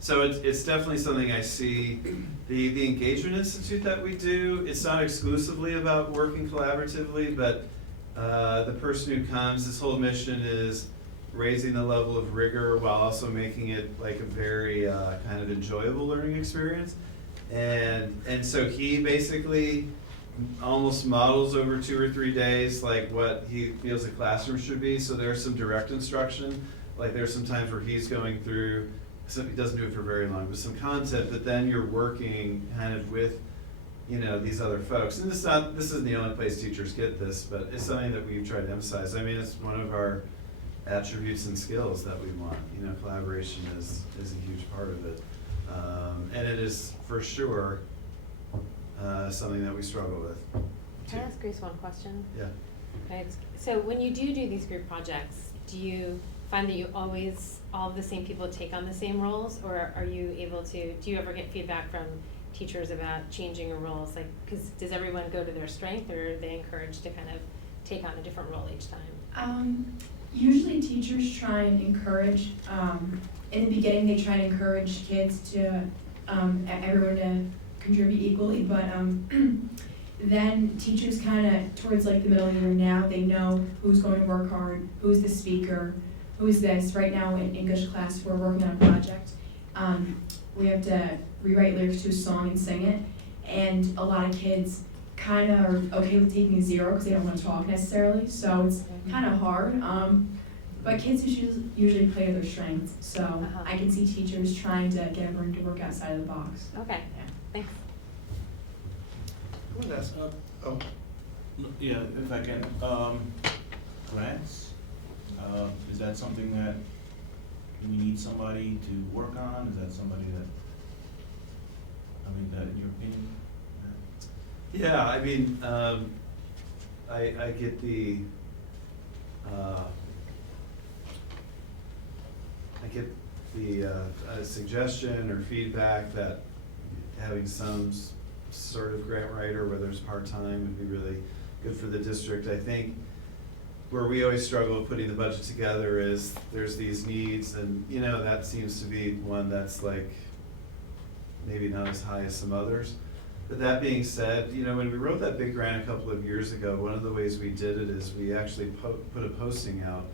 So it's definitely something I see. The Engagement Institute that we do, it's not exclusively about working collaboratively, but the person who comes, his whole mission is raising the level of rigor while also making it like a very kind of enjoyable learning experience. And so he basically almost models over 2 or 3 days like what he feels a classroom should be. So there's some direct instruction, like there's some times where he's going through, so he doesn't do it for very long, but some content, but then you're working kind of with, you know, these other folks. And this isn't the only place teachers get this, but it's something that we've tried to emphasize. I mean, it's one of our attributes and skills that we want. You know, collaboration is a huge part of it. And it is for sure something that we struggle with. Can I too. ask Grace one question? Yeah. Right. So when you do these group projects, do you find that you always, all of the same people take on the same roles, or are you able to, do you ever get feedback from teachers about changing your roles? Like, because does everyone go to their strength, or are they encouraged to kind of take on a different role each time? Usually teachers try and encourage, in the beginning, they try and encourage kids to, everyone to contribute equally, but then teachers kind of, towards like the middle of the year now, they know who's going to work hard, who's the speaker, who's this. Right now in English class, we're working on a project. We have to rewrite lyrics to a song and sing it, and a lot of kids kind of are okay with taking a 0 because they don't want to talk necessarily, so it's kind of hard. But kids usually play to their strengths, so I can see teachers trying to get everyone to work outside of the box. Okay, Yeah. thanks. I wanted to ask, Yeah, if I can, grants, is that something that we need somebody to work on? Is that somebody that, I mean, that in your opinion? Yeah, I mean, I get the, suggestion or feedback that having some sort of grant writer, whether it's part-time, would be really good for the district. I think where we always struggle with putting the budget together is there's these needs, and, you know, that seems to be one that's like maybe not as high as some others. But that being said, you know, when we wrote that big grant a couple of years ago, one of the ways we did it is we actually put a posting out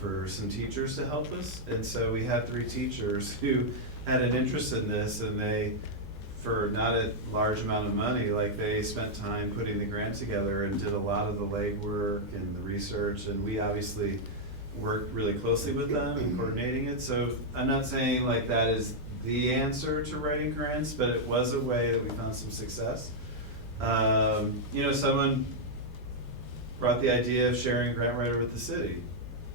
for some teachers to help us. And so we had 3 teachers who had an interest in this, and they for not a large amount of money, like they spent time putting the grant together and did a lot of the legwork and the research, and we obviously worked really closely with them in coordinating it. So I'm not saying like that is the answer to writing grants, but it was a way that we found some success. You know, someone brought the idea of sharing grant writer with the city.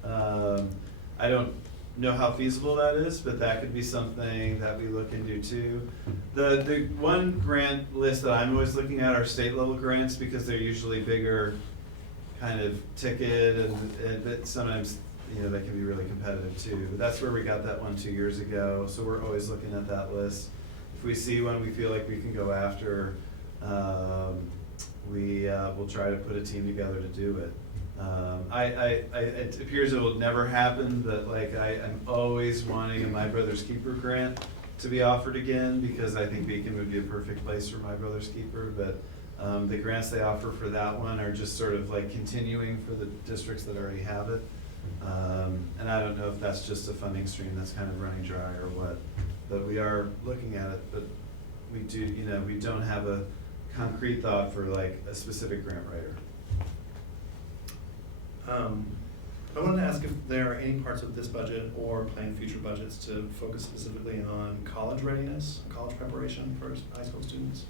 I don't know how feasible that is, but that could be something that we look into too. The one grant list that I'm always looking at are state level grants, because they're usually bigger kind of ticket, and but sometimes, you know, they can be really competitive too. But that's where we got that one 2 years ago, so we're always looking at that list. If we see one we feel like we can go after, we'll try to put a team together to do it. It appears it will never happen, but like I'm always wanting a My Brother's Keeper grant to be offered again, because I think Beacon would be a perfect place for My Brother's Keeper. But the grants they offer for that one are just sort of like continuing for the districts that already have it. And I don't know if that's just a funding stream that's kind of running dry or what, but we are looking at it. But we do, you know, we don't have a concrete thought for like a specific grant writer. I wanted to ask if there are any parts of this budget or planned future budgets to focus specifically on college readiness, college preparation for high school students?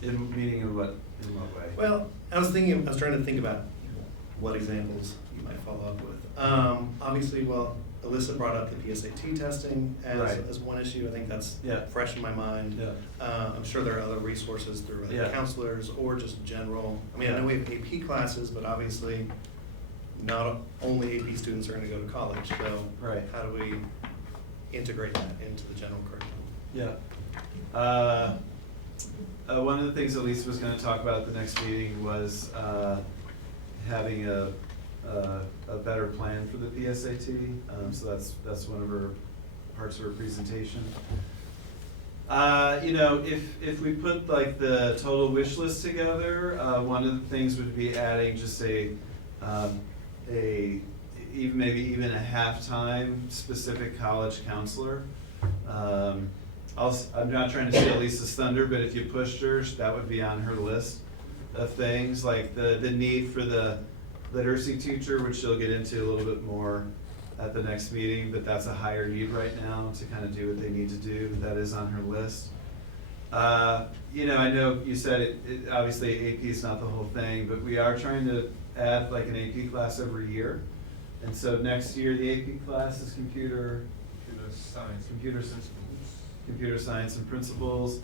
Meaning in what way? Well, I was trying to think about what examples you might follow up with. Obviously, well, Alyssa brought up the PSAT testing Right. as one issue. I think that's Yeah. fresh in my mind. Yeah. I'm sure there are other resources through other Yeah. counselors or just general. I mean, I know we have AP classes, but obviously not only AP students are going to go to college. So Right. how do we integrate that into the general curriculum? Yeah. One of the things Elise was gonna talk about at the next meeting was having a better plan for the PSAT. So that's one of her parts of her presentation. You know, if we put like the total wish list together, one of the things would be adding just maybe even a half-time specific college counselor. I'm not trying to steal Lisa's thunder, but if you pushed her, that would be on her list of things, like the need for the literacy teacher, which she'll get into a little bit more at the next meeting, but that's a higher need right now to kind of do what they need to do. That is on her list. You know, I know you said it obviously AP is not the whole thing, but we are trying to add like an AP class every year. And so next year, the AP class is computer science and principles.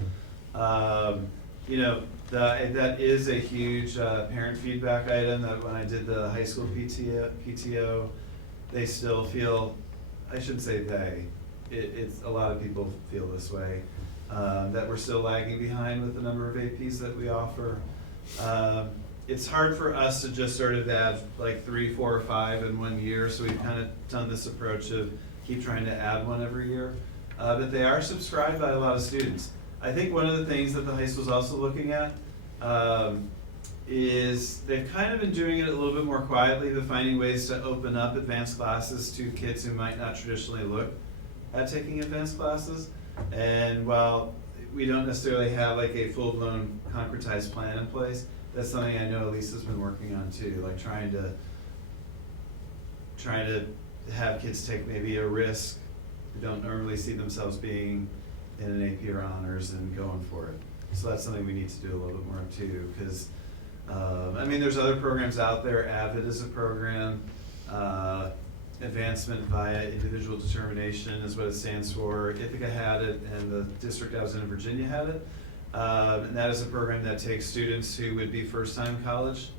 You know, that is a huge parent feedback item, that when I did the high school PTO, they still feel, I shouldn't say they, it's a lot of people feel this way, that we're still lagging behind with the number of APs that we offer. It's hard for us to just sort of have like 3, 4, or 5 in 1 year, so we've kind of done this approach of keep trying to add one every year. But they are subscribed by a lot of students. I think one of the things that the high school is also looking at is they've kind of been doing it a little bit more quietly, but finding ways to open up advanced classes to kids who might not traditionally look at taking advanced classes. And while we don't necessarily have like a full-blown concretized plan in place, that's something I know Elisa's been working on too, like trying to have kids take maybe a risk who don't normally see themselves being in an AP or honors and going for it. So that's something we need to do a little bit more of too, because I mean, there's other programs out there. AVID is a program. Advancement via Individual Determination is what it stands for. Ithaca had it, and the district I was in Virginia had it. And that is a program that takes students who would be first-time college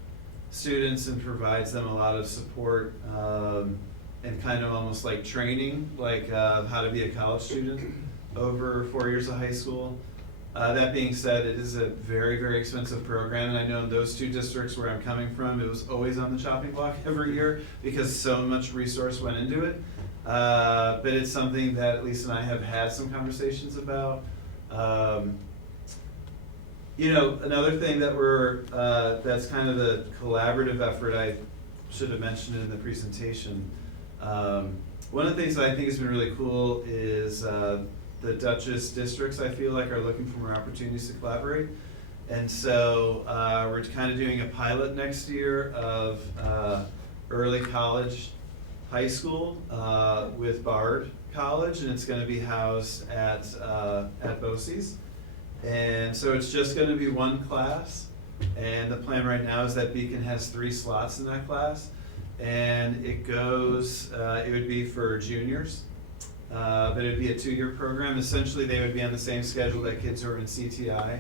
students and provides them a lot of support and kind of almost like training, like how to be a college student over 4 years of high school. That being said, it is a very, very expensive program, and I know in those 2 districts where I'm coming from, it was always on the chopping block every year because so much resource went into it. But it's something that Lisa and I have had some conversations about. You know, another thing that that's kind of a collaborative effort, I should have mentioned it in the presentation. One of the things that I think has been really cool is the Dutchess districts, I feel like, are looking for more opportunities to collaborate. And so we're kind of doing a pilot next year of early college, high school with Bard College, and it's going to be housed at BOCES. And so it's just going to be one class, and the plan right now is that Beacon has 3 slots in that class, and it goes, it would be for juniors, but it would be a 2-year program. Essentially, they would be on the same schedule that kids who are in CTI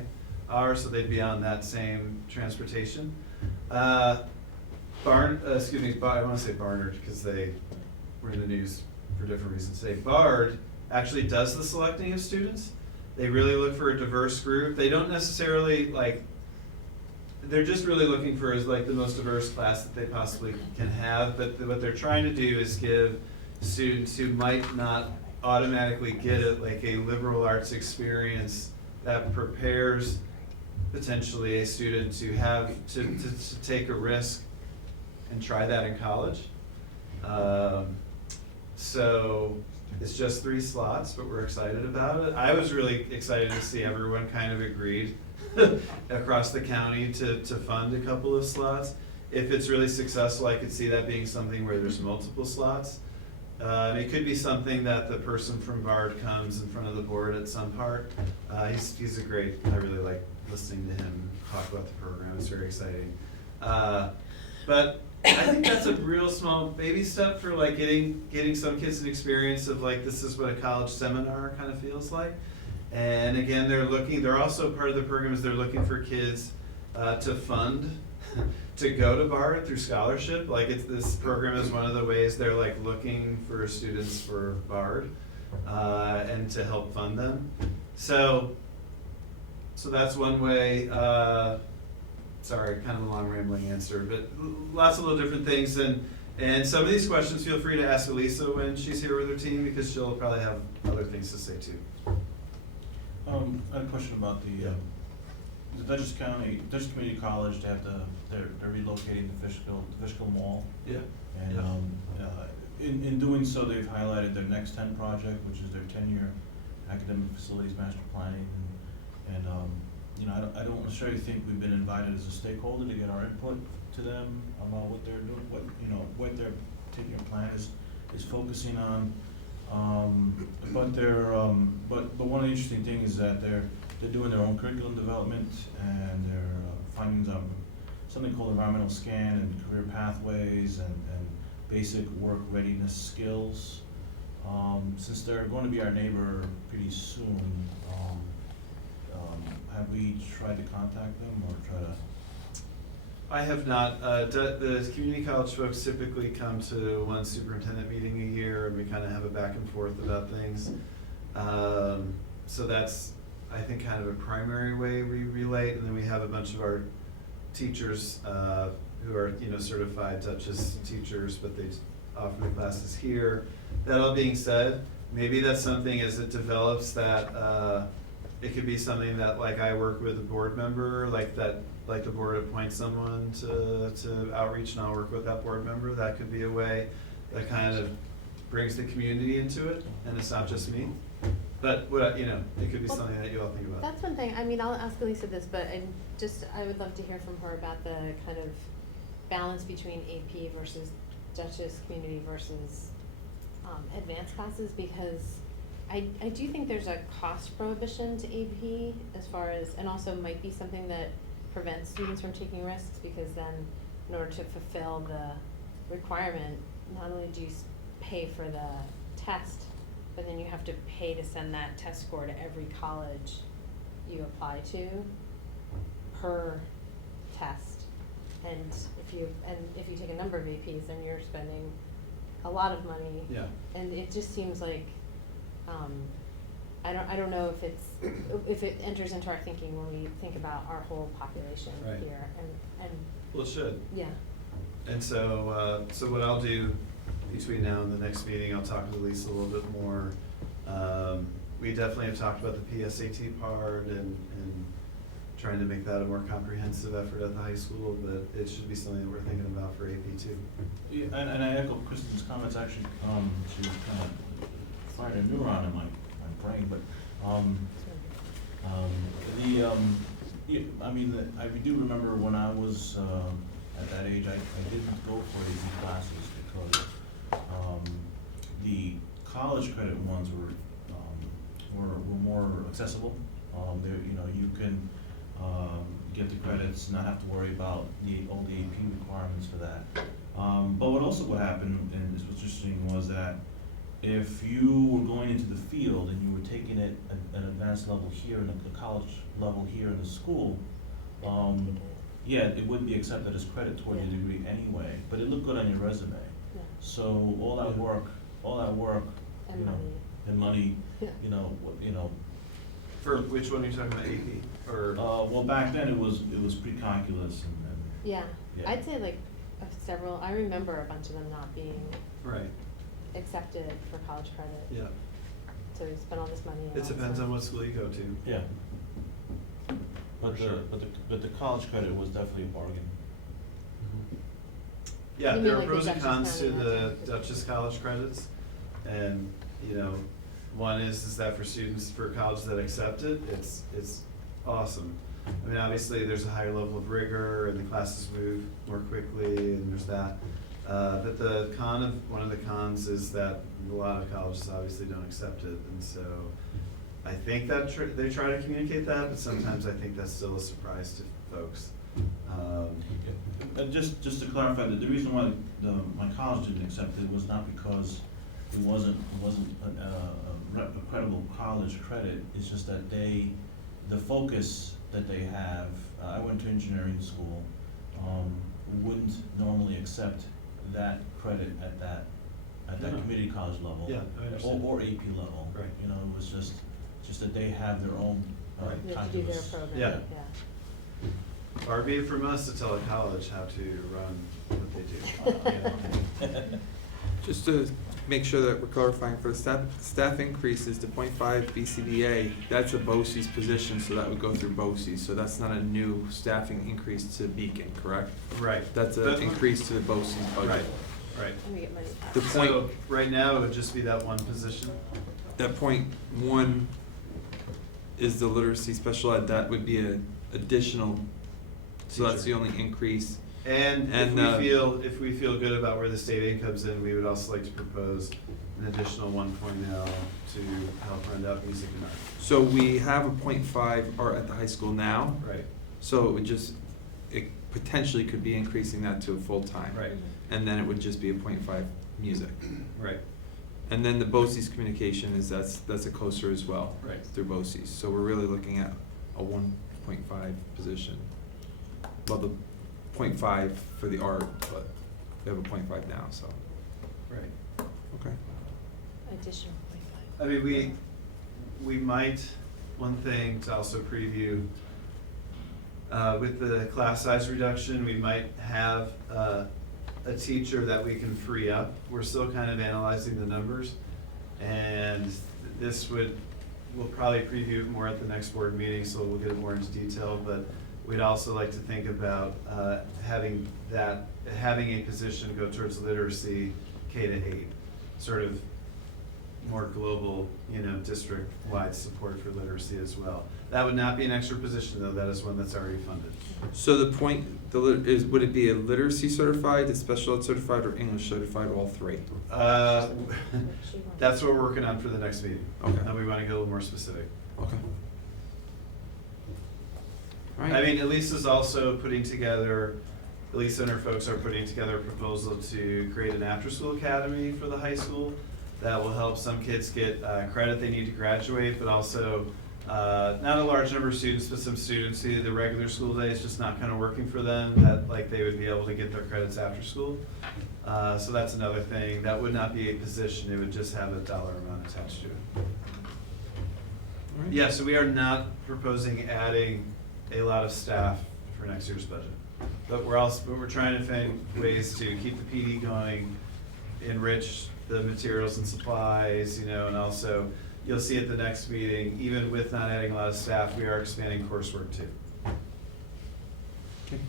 are, so they'd be on that same transportation. I want to say Barnard because they were in the news for different reasons today. Bard actually does the selecting of students. They really look for a diverse group. They don't necessarily they're just really looking for is like the most diverse class that they possibly can have, but what they're trying to do is give students who might not automatically get it, like a liberal arts experience that prepares potentially a student to have to take a risk and try that in college. So it's just 3 slots, but we're excited about it. I was really excited to see everyone kind of agreed across the county to fund a couple of slots. If it's really successful, I could see that being something where there's multiple slots. It could be something that the person from Bard comes in front of the board at some part. He's a great, I really like listening to him talk about the program. It's very exciting. But I think that's a real small baby step for like getting some kids an experience of like, this is what a college seminar kind of feels like. And again, they're also part of the program is they're looking for kids to fund to go to Bard through scholarship. Like this program is one of the ways they're like looking for students for Bard and to help fund them. So that's one way. Sorry, kind of a long rambling answer, but lots of little different things. And some of these questions, feel free to ask Elisa when she's here with her team because she'll probably have other things to say too. I had a question about the Dutchess Community College. They're relocating the Fishkill Mall. Yeah. And in doing so, they've highlighted their Next 10 project, which is their 10-year academic facilities master planning. And I don't necessarily think we've been invited as a stakeholder to get our input to them about what they're doing, what their 10-year plan is focusing on. But one of the interesting things is that they're doing their own curriculum development, and their findings on something called environmental scan and career pathways and basic work readiness skills. Since they're going to be our neighbor pretty soon, have we tried to contact them or try to? I have not. The community college folks typically come to one superintendent meeting a year, and we kind of have a back and forth about things. So that's, I think, kind of a primary way we relate, and then we have a bunch of our teachers who are, certified Dutchess teachers, but they offer the classes here. That all being said, maybe that's something as it develops that it could be something that like I work with a board member, like the board appoints someone to outreach and I'll work with that board member. That could be a way that kind of brings the community into it, and it's not just me. But it could be something that you all think about. That's one thing. I mean, I'll ask Elisa this, but I would love to hear from her about the kind of balance between AP versus Dutchess Community versus advanced classes, because I do think there's a cost prohibition to AP as far as, and also might be something that prevents students from taking risks, because then in order to fulfill the requirement, not only do you pay for the test, but then you have to pay to send that test score to every college you apply to per test. And if you take a number of APs, then you're spending a lot of money. Yeah. And it just seems like I don't know if it enters into our thinking when we think about our whole population Right. here and Well, it should. yeah. And so what I'll do between now and the next meeting, I'll talk to Lisa a little bit more. We definitely have talked about the PSAT part and trying to make that a more comprehensive effort at the high school, but it should be something that we're thinking about for AP too. Yeah, and I echo Kristen's comments. Actually, she kind of fired a neuron in my brain, but, I do remember when I was, at that age, I didn't go for AP classes because, the college credit ones were more accessible. You can, get the credits, not have to worry about all the AP requirements for that. But what happened, and what's interesting, was that if you were going into the field and you were taking it at an advanced level here and the college level here in the school, yeah, it would be accepted as credit toward your degree anyway, but it looked good on your resume. Yeah. So all that work, And you know, money. and money, Yeah. For which one are you talking about, AP, or? well, back then it was pre-calculus and. Yeah, Yeah. I'd say like several, I remember a bunch of them not being Right, accepted for college credit. yeah. So we spent all this money. and It all depends this on what school you go to. Yeah. But For sure. but the college credit was definitely a bargain. Yeah, You there mean are like the pros and Dutchess cons to County the ones? Dutchess College credits. And, one is that for students, for colleges that accept it, it's awesome. I mean, obviously, there's a higher level of rigor and the classes move more quickly and there's that. But one of the cons is that a lot of colleges obviously don't accept it. And so I think that they try to communicate that, but sometimes I think that's still a surprise to folks. And just to clarify, that the reason why my college didn't accept it was not because it wasn't a credible college credit. It's just that the focus that they have, I went to engineering school, wouldn't normally accept that credit at that Yeah. community college level. Yeah, I understand. Or AP level. Right. It was just that they have their own Right. You have to do their calculus. program, Yeah. yeah. Far be it from us to tell a college how to run what they do. Just to make sure that we're clarifying, for the staff increases to .5 BCBA, that's a BOCES position, so that would go through BOCES, so that's not a new staffing increase to Beacon, correct? Right. That's an increase to the BOCES Right, budget. right. And we get money back. The point, So, right now, it would just be that one position? that .1 is the literacy special ed, that would be an additional, so that's the Teacher. only increase. And And, if we feel good about where the state aid comes in, we would also like to propose an additional 1.0 to help round out music and art. So we have a .5 art at the high school now, Right, so it potentially could be increasing that to a full-time. right, And then it would just be a .5 music. right. And then the BOCES communication that's a closer as well. Right. Through BOCES, so we're really looking at a 1.5 position. Well, the .5 for the art, but we have a .5 now, so, Right. okay. Additional 0.5. I mean, we might, one thing to also preview, with the class size reduction, we might have a teacher that we can free up. We're still kind of analyzing the numbers, and we'll probably preview it more at the next board meeting, so we'll get it more into detail, but we'd also like to think about having a position go towards literacy K-8, sort of more global, district-wide support for literacy as well. That would not be an extra position, though. That is one that's already funded. So would it be a literacy certified, a special ed certified, or English certified, all three? That's what we're working on for the next meeting. Okay. And we want to get a little more specific. Okay. All right. I mean, Elisa's also putting together, Elisa and her folks are putting together a proposal to create an after-school academy for the high school that will help some kids get credit they need to graduate, but also not a large number of students, but some students who the regular school day is just not kind of working for them, that they would be able to get their credits after school. So that's another thing. That would not be a position, it would just have a dollar amount attached to it. All right. Yeah, so we are not proposing adding a lot of staff for next year's budget. But we're trying to find ways to keep the PD going, enrich the materials and supplies, and also, you'll see at the next meeting, even with not adding a lot of staff, we are expanding coursework too. Okay.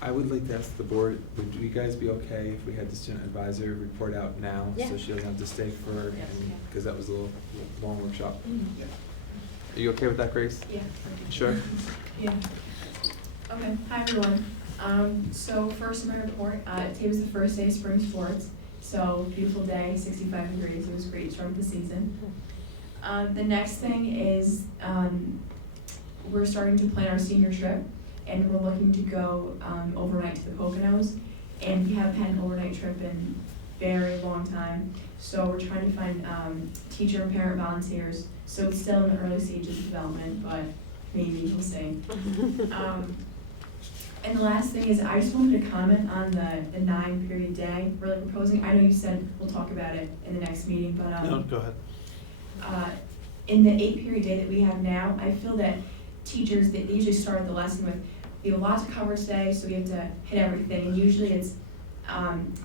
I would like to ask the board, would you guys be okay if we had the student advisor report out now? Yeah. So she doesn't have to stay for, Yes. because that was a little long workshop. Mm, Are you okay with that, Grace? Yeah. Sure. Yeah. Okay, hi everyone. So first in my report, today was the first day of spring sports. So beautiful day, 65 degrees, it was great, start of the season. The next thing is, we're starting to plan our senior trip, and we're looking to go, overnight to the Poconos. And we haven't had an overnight trip in a very long time, so we're trying to find, teacher and parent volunteers. So it's still in the early stages of development, but maybe, we'll see. And the last thing is, I just wanted to comment on the 9-period day, really proposing, I know you said we'll talk about it in the next meeting, but, No, go ahead. in the 8-period day that we have now, I feel that teachers, they usually start the lesson with, we have a lot to cover today, so we have to hit everything, and usually it's,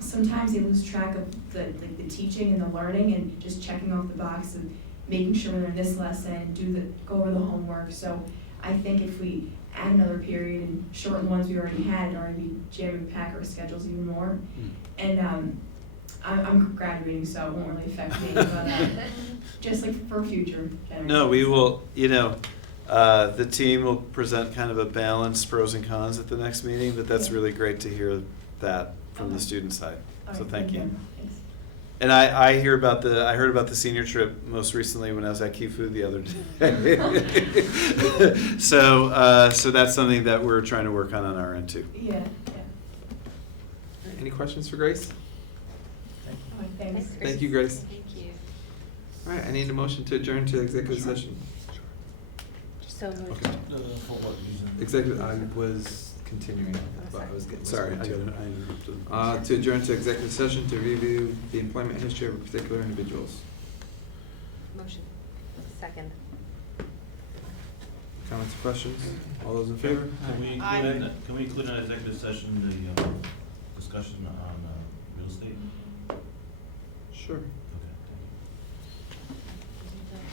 sometimes they lose track of the teaching and the learning, and just checking off the box and making sure we're in this lesson, go over the homework, so I think if we add another period and shorten the ones we already had, it'd already be jamming pack our schedules even more. And I'm graduating, so it won't really affect me, but just like for future generations. No, we will, the team will present kind of a balanced pros and cons at the next meeting, but that's Yeah. really great to hear that from the Okay. student side. All So right, thank you. Thanks. And I heard about the senior trip most recently when I was at Kifu the other day. So that's something that we're trying to work on our end too. Yeah. Any questions for Grace? All right, thanks. Thank you, Grace. Thank you. All right, I need a motion to adjourn to executive session. So moved. Okay. For what reason? Executive, I was continuing, but I was getting. Sorry, I myself into- interrupted. To adjourn to executive session to review the employment history of particular individuals. Motion. Second. Comments or questions? All those in favor? Can we include in executive session the discussion on real estate? Sure.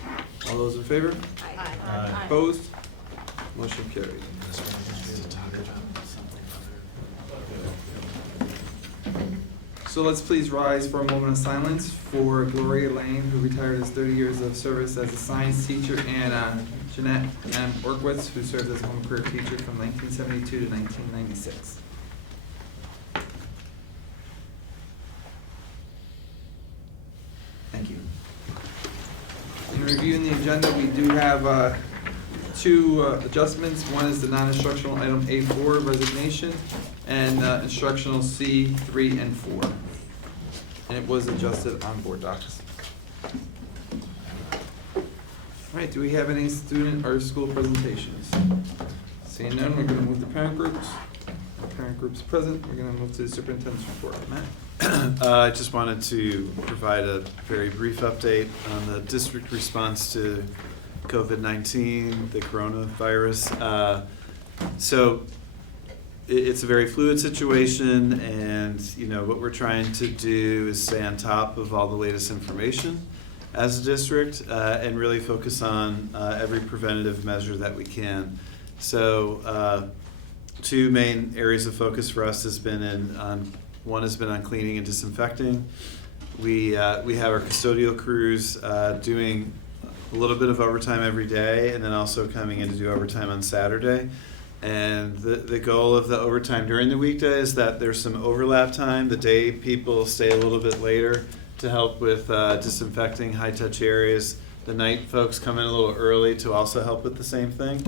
Okay, All those in favor? Aye. Aye. Opposed? Motion carried. So let's please rise for a moment of silence for Gloria Lane, who retired as 30 years of service as a science teacher, and Jeanette M. Orkwitz, who served as a home career teacher from 1972 to 1996. Thank you. In reviewing the agenda, we do have two adjustments. One is the non-instructional item A4 resignation, and instructional C3 and 4. And it was adjusted on board docs. All right, do we have any student or school presentations? Seeing none, we're gonna move to parent groups. Our parent groups present, we're gonna move to the superintendent's report. Matt? I just wanted to provide a very brief update on the district response to COVID-19, the coronavirus. So it's a very fluid situation, and what we're trying to do is stay on top of all the latest information as a district, and really focus on every preventative measure that we can. So two main areas of focus for us has been one has been on cleaning and disinfecting. We have our custodial crews doing a little bit of overtime every day, and then also coming in to do overtime on Saturday. And the goal of the overtime during the weekday is that there's some overlap time. The day people stay a little bit later to help with disinfecting high-touch areas. The night folks come in a little early to also help with the same thing.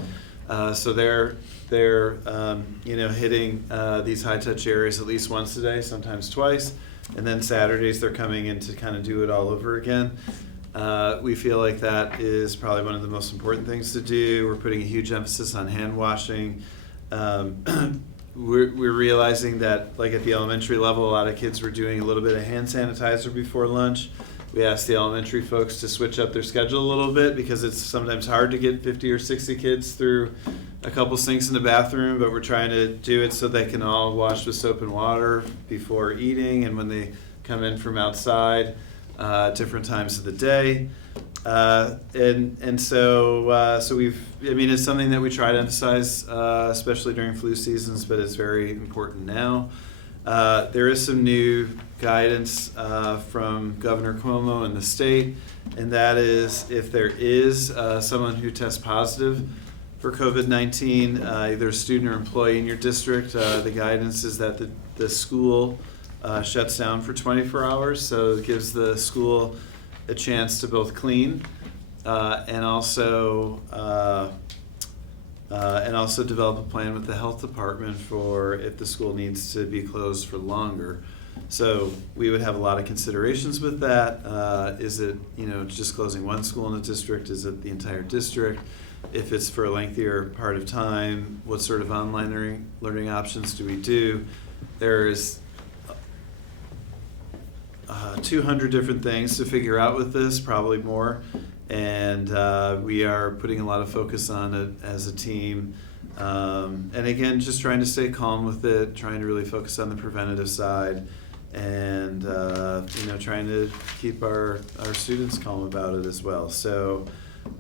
So they're hitting these high-touch areas at least once a day, sometimes twice. And then Saturdays they're coming in to kind of do it all over again. We feel like that is probably one of the most important things to do. We're putting a huge emphasis on hand washing. We're realizing that, like at the elementary level, a lot of kids were doing a little bit of hand sanitizer before lunch. We asked the elementary folks to switch up their schedule a little bit because it's sometimes hard to get 50 or 60 kids through a couple sinks in the bathroom, but we're trying to do it so they can all wash with soap and water before eating and when they come in from outside, different times of the day. So we've, I mean, it's something that we try to emphasize, especially during flu seasons, but it's very important now. There is some new guidance from Governor Cuomo and the state, and that is if there is someone who tests positive for COVID-19, either a student or employee in your district, the guidance is that the school shuts down for 24 hours, so it gives the school a chance to both clean and also develop a plan with the health department for if the school needs to be closed for longer. So we would have a lot of considerations with that. Is it, just closing one school in the district? Is it the entire district? If it's for a lengthier part of time, what sort of online learning options do we do? There's 200 different things to figure out with this, probably more. And we are putting a lot of focus on it as a team. And again, just trying to stay calm with it, trying to really focus on the preventative side, and trying to keep our students calm about it as well. So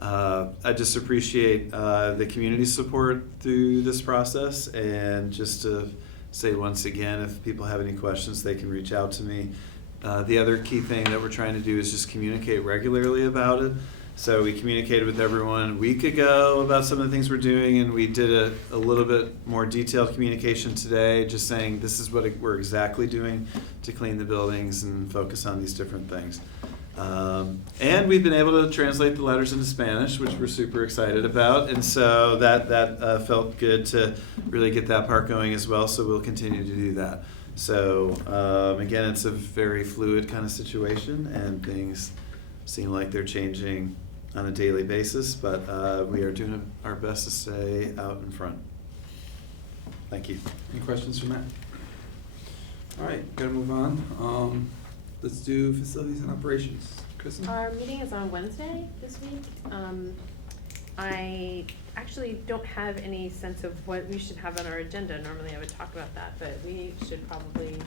I just appreciate the community support through this process, and just to say once again, if people have any questions, they can reach out to me. The other key thing that we're trying to do is just communicate regularly about it. So we communicated with everyone a week ago about some of the things we're doing, and we did a little bit more detailed communication today, just saying this is what we're exactly doing to clean the buildings and focus on these different things. And we've been able to translate the letters into Spanish, which we're super excited about, and so that felt good to really get that part going as well, so we'll continue to do that. So again, it's a very fluid kind of situation, and things seem like they're changing on a daily basis, but we are doing our best to stay out in front. Thank you. Any questions for Matt? All right, gotta move on. Let's do facilities and operations. Kristen? Our meeting is on Wednesday this week. I actually don't have any sense of what we should have on our agenda. Normally I would talk about that, but we should probably.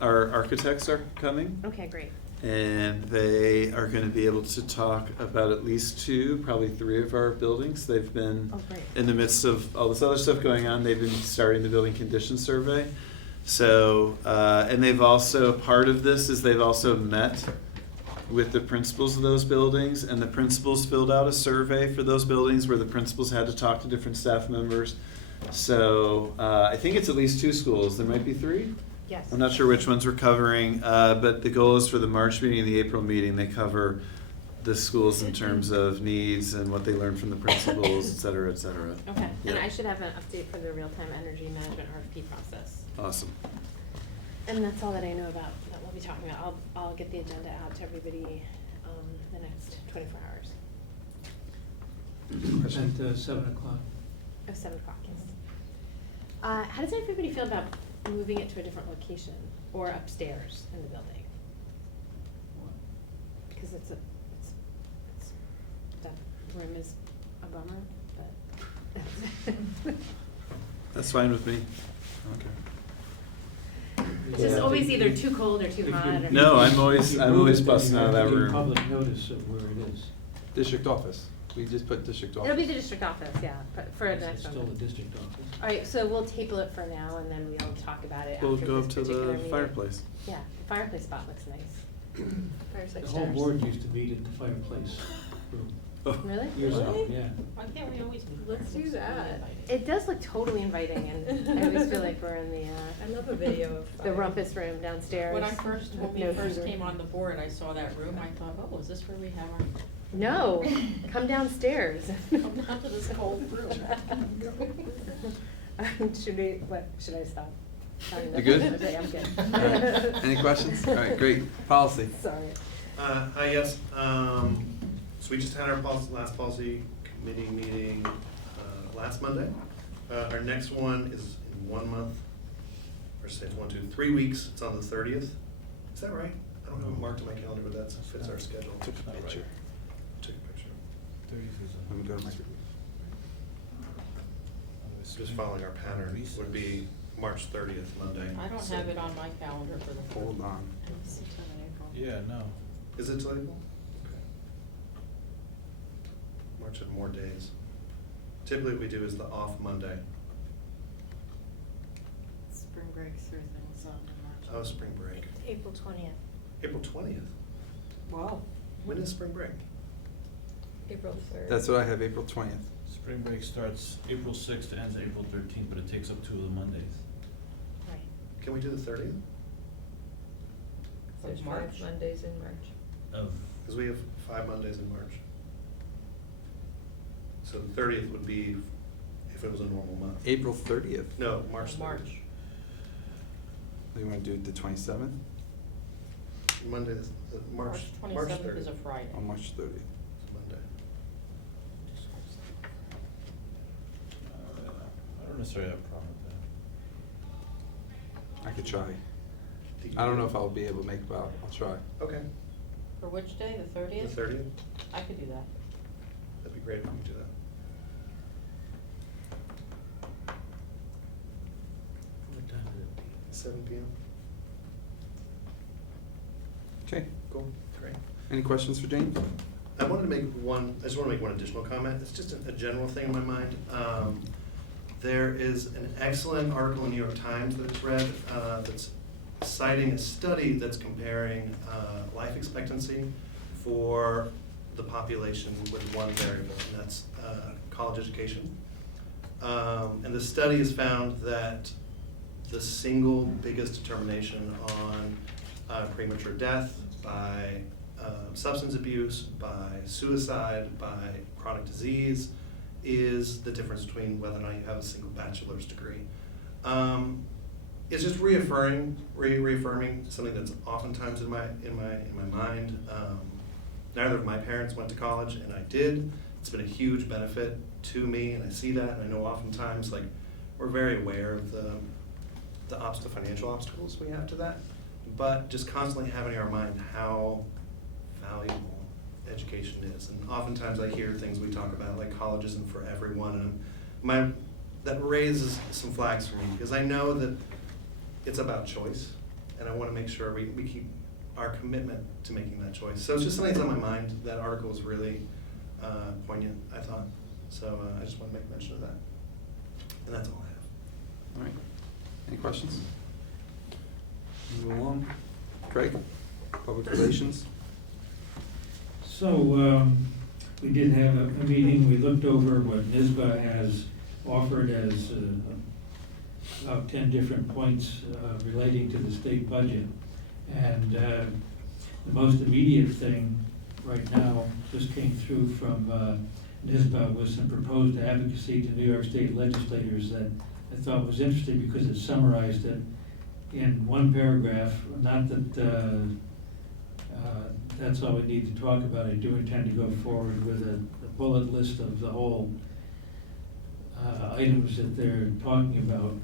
Our architects are coming. Okay, great. And they are going to be able to talk about at least 2, probably 3 of our buildings. They've been in the midst of all this other stuff going on. They've been starting the building condition survey. So, and they've also, part of this is they've also met with the principals of those buildings, and the principals filled out a survey for those buildings where the principals had to talk to different staff members. So I think it's at least 2 schools. There might be 3. Yes. I'm not sure which ones we're covering, but the goal is for the March meeting and the April meeting, they cover the schools in terms of needs and what they learned from the principals, et cetera, et cetera. Okay, Yeah. and I should have an update for the real-time energy management RFP process. Awesome. And that's all that I know about that we'll be talking about. I'll get the agenda out to everybody the next 24 hours. At 7 o'clock. Oh, 7 o'clock, yes. How does everybody feel about moving it to a different location or upstairs in the building? Because that room is a bummer, but. That's fine with me. Okay. It's just always either too cold or too hot or. No, I'm always busting out of that Give room. public notice of where it is. District office. We just put district office. It'll be the district office, yeah, but for the It's next still one. the district office. All right, so we'll table it for now and then we'll talk about it We'll after go this up to particular the meeting. fireplace. Yeah, the fireplace spot looks nice. The whole board used to meet at the fireplace room. Really? Years ago, Really? yeah. Why can't we always meet? Let's do that. Invited. It does look totally inviting and I always feel like we're in I love a video of. the rumpus room downstairs. When we No first heater. came on the board, I saw that room, I thought, oh, is this where we have our? No, come downstairs. Come down to this cold room. Should I stop? You good? Okay, I'm good. All right. Any questions? All right, great. Policy. Sorry. Hi, yes, so we just had our last policy committee meeting, last Monday. Our next one is in 1 month, or say it's 3 weeks, it's on the 30th. Is that right? I don't have it marked on my calendar, but that fits our schedule. Took a picture. Took a picture. Let me go to my. Just following our pattern would be March 30th, Monday. I don't have it on my calendar for the. Hold on. It's in April. Yeah, no. Is it till April? March had more days. Typically what we do is the off Monday. Spring break through things on in March. Oh, spring break. April 20th. April 20th. Wow. When is spring break? April 3rd. That's what I have, April 20th. Spring break starts April 6th, ends April 13th, but it takes up 2 of the Mondays. Right. Can we do the 30th? Of March. Mondays in March. Of, Because we have 5 Mondays in March. So the 30th would be if it was a normal month. April 30th. No, March 3rd. March. You want to do it the 27th? Monday, March 27th 30th. is a Friday. On March 30th. It's Monday. I don't necessarily have a problem with I could try. I don't know if I'll be able to make it, but I'll try. Okay, For which day, the the 30th? 30th? I could do that. That'd be great if we could do that. What time would it be? 7 p.m. Okay. Cool, great. Any questions for James? I just want to make one additional comment. It's just a general thing in my mind. There is an excellent article in New York Times that it's read that's citing a study that's comparing life expectancy for the population with one variable, and that's college education. And the study has found that the single biggest determination on premature death by substance abuse, by suicide, by chronic disease, is the difference between whether or not you have a single bachelor's degree. It's just reaffirming something that's oftentimes in my mind. Neither of my parents went to college, and I did. It's been a huge benefit to me, and I see that. And I know oftentimes, like, we're very aware of the financial obstacles we have to that, but just constantly having in our mind how valuable education is. And oftentimes I hear things we talk about, like college isn't for everyone, and that raises some flags for me, because I know that it's about choice, and I want to make sure we keep our commitment to making that choice. So it's just something that's on my mind. That article was really poignant, I thought. So I just want to make mention of that. And that's all I have. All right. Any questions? Move along. Craig, Public Relations. So, we did have a meeting, we looked over what NISBA has offered as about 10 different points relating to the state budget. And the most immediate thing right now just came through from NISBA was some proposed advocacy to New York State legislators that I thought was interesting because it summarized it in one paragraph. Not that that's all we need to talk about. I do intend to go forward with a bullet list of the whole items that they're talking about.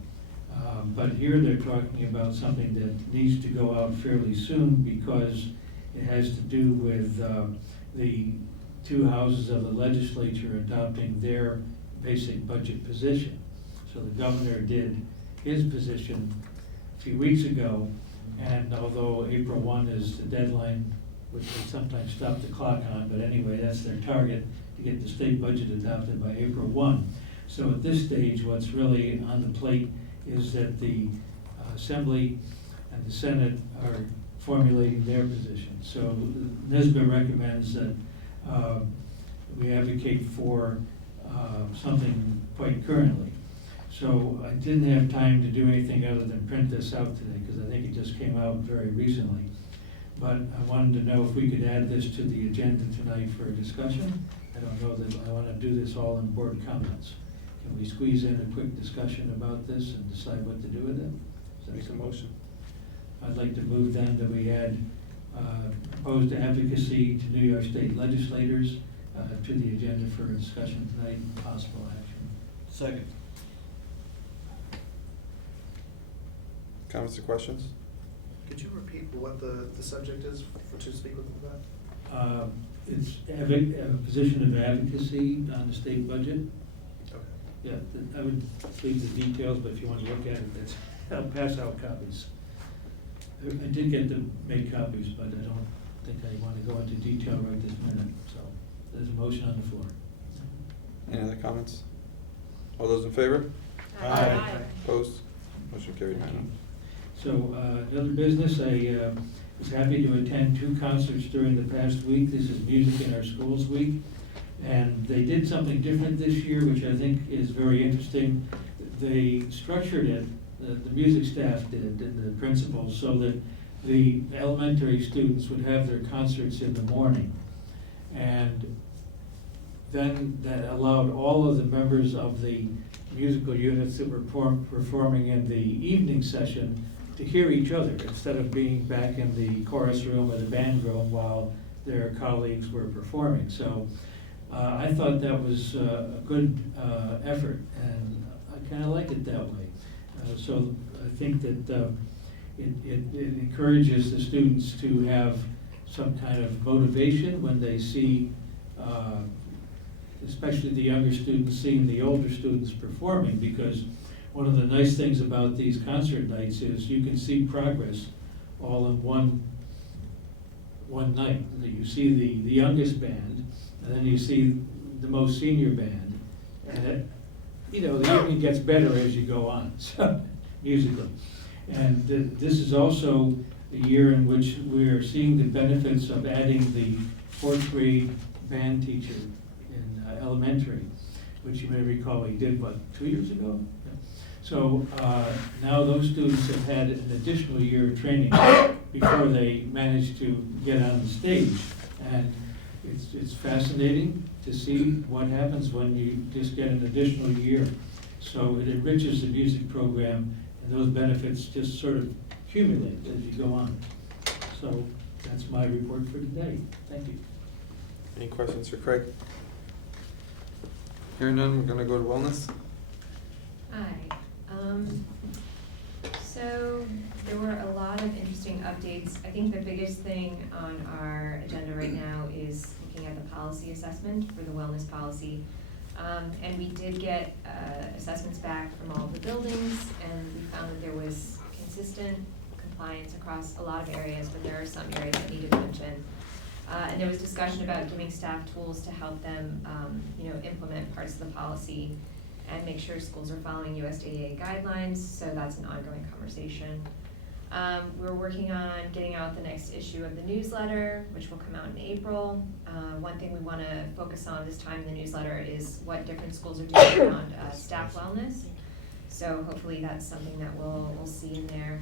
But here they're talking about something that needs to go out fairly soon because it has to do with the 2 houses of the legislature adopting their basic budget position. So the governor did his position a few weeks ago, and although April 1 is the deadline, which they sometimes stop the clock on, but anyway, that's their target, to get the state budget adopted by April 1. So at this stage, what's really on the plate is that the Assembly and the Senate are formulating their position. So NISBA recommends that we advocate for something quite currently. So I didn't have time to do anything other than print this out today because I think it just came out very recently. But I wanted to know if we could add this to the agenda tonight for a discussion. I don't know that I want to do this all in board comments. Can we squeeze in a quick discussion about this and decide what to do with it? Is that Make a something? motion. I'd like to move then that we add proposed advocacy to New York State legislators to the agenda for a discussion tonight and possible action. Second. Comments or questions? Could you repeat what the subject is to speak with them about? It's a position of advocacy on the state budget. Okay. Yeah, I would leave the details, but if you want to look at it, I'll pass out copies. I did get to make copies, but I don't think I want to go into detail right this minute, so there's a motion on the floor. comments? All those in favor? Aye. Opposed? Motion carried 9-0. So, another business, I was happy to attend 2 concerts during the past week. This is Music in Our Schools Week. And they did something different this year, which I think is very interesting. They structured it, the music staff did, and the principals, so that the elementary students would have their concerts in the morning. And then that allowed all of the members of the musical units that were performing in the evening session to hear each other instead of being back in the chorus room or the band room while their colleagues were performing. So I thought that was a good effort, and I kind of like it that way. So I think that it encourages the students to have some kind of motivation when they see, especially the younger students seeing the older students performing, because one of the nice things about these concert nights is you can see progress all in one night. You see the youngest band, and then you see the most senior band, and it, the evening gets better as you go on, so, musically. And this is also a year in which we are seeing the benefits of adding the 4th grade band teacher in elementary, which you may recall we did, 2 years ago? Yeah. So now those students have had an additional year of training before they managed to get on the stage. And it's fascinating to see what happens when you just get an additional year. So it enriches the music program, and those benefits just sort of accumulate as you go on. So that's my report for today. Thank you. Any questions for Craig? Hearing none, we're gonna go to wellness. Hi. So there were a lot of interesting updates. I think the biggest thing on our agenda right now is looking at the policy assessment for the wellness policy. And we did get assessments back from all of the buildings, and we found that there was consistent compliance across a lot of areas, but there are some areas that needed mention. And there was discussion about giving staff tools to help them, implement parts of the policy and make sure schools are following USDA guidelines, so that's an ongoing conversation. We're working on getting out the next issue of the newsletter, which will come out in April. One thing we want to focus on this time in the newsletter is what different schools are doing around staff wellness. So hopefully that's something that we'll see in there.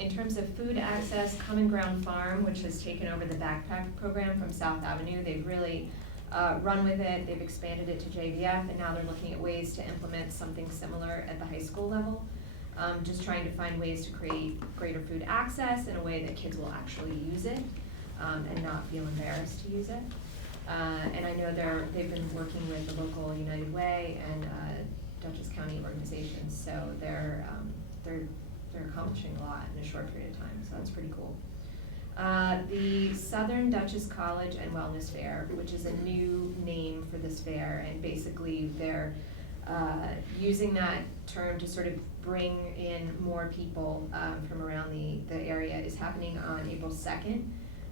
In terms of food access, Common Ground Farm, which has taken over the backpack program from South Avenue, they've really run with it. They've expanded it to JVF, and now they're looking at ways to implement something similar at the high school level. Just trying to find ways to create greater food access in a way that kids will actually use it and not feel embarrassed to use it. And I know they've been working with the local United Way and Dutchess County organizations, so they're accomplishing a lot in a short period of time, so that's pretty cool. The Southern Dutchess College and Wellness Fair, which is a new name for this fair, and basically they're using that term to sort of bring in more people from around the area, is happening on April 2nd.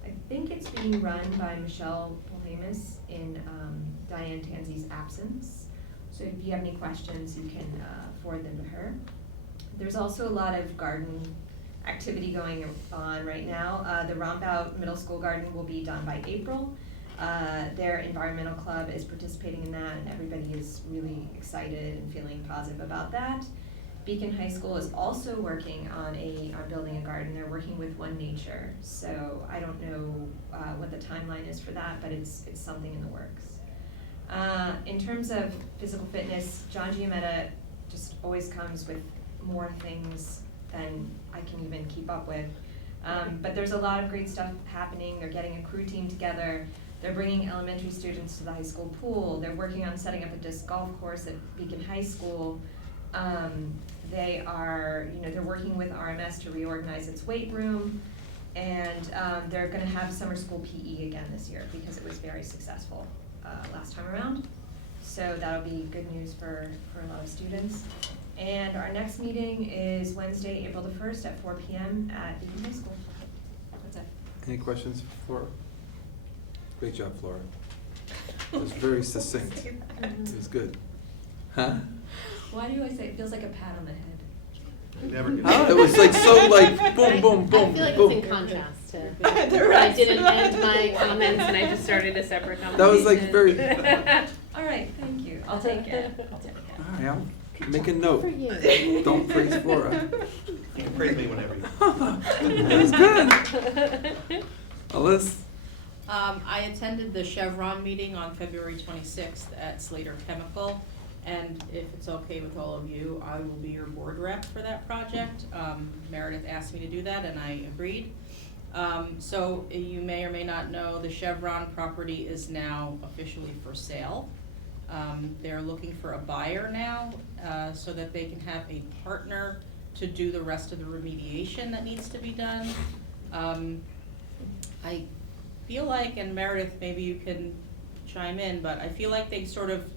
I think it's being run by Michelle Polhamus in Diane Tanzi's absence. So if you have any questions, you can forward them to her. There's also a lot of garden activity going on right now. The Rompout Middle School garden will be done by April. Their environmental club is participating in that, and everybody is really excited and feeling positive about that. Beacon High School is also working on building a garden. They're working with One Nature, so I don't know what the timeline is for that, but it's something in the works. In terms of physical fitness, John Giametta just always comes with more things than I can even keep up with. But there's a lot of great stuff happening. They're getting a crew team together. They're bringing elementary students to the high school pool. They're working on setting up a disc golf course at Beacon High School. They're working with RMS to reorganize its weight room. And they're gonna have summer school PE again this year because it was very successful last time around. So that'll be good news for a lot of students. And our next meeting is Wednesday, April the 1st at 4 p.m. at Beacon High School. That's it. Any questions for Flora? Great job, Flora. It was very succinct. It was good. Huh? Why do I say it feels like a pat on the head? I never get. Oh, it was like so like boom, boom, boom, I feel like boom. it's in contrast to, The I rest. didn't end my comments and I just started a separate That conversation. was like very. All right, thank you. I'll take it. I'll take it. All right, I'll make a Good note. for you. Don't praise Flora. You can praise me whenever you. It was good. Alyssa? I attended the Chevron meeting on February 26th at Slater Chemical, and if it's okay with all of you, I will be your board rep for that project. Meredith asked me to do that, and I agreed. So you may or may not know, the Chevron property is now officially for sale. They're looking for a buyer now, so that they can have a partner to do the rest of the remediation that needs to be done. I feel like, and Meredith, maybe you can chime in, but I feel like they sort of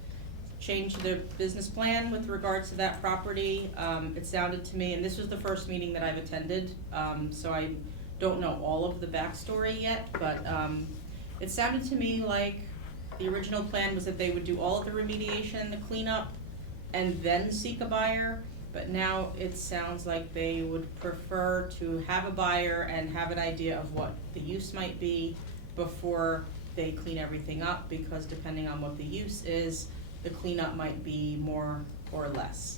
changed their business plan with regards to that property. It sounded to me, and this was the first meeting that I've attended, so I don't know all of the backstory yet, but it sounded to me like the original plan was that they would do all of the remediation, the cleanup, and then seek a buyer. But now it sounds like they would prefer to have a buyer and have an idea of what the use might be before they clean everything up, because depending on what the use is, the cleanup might be more or less.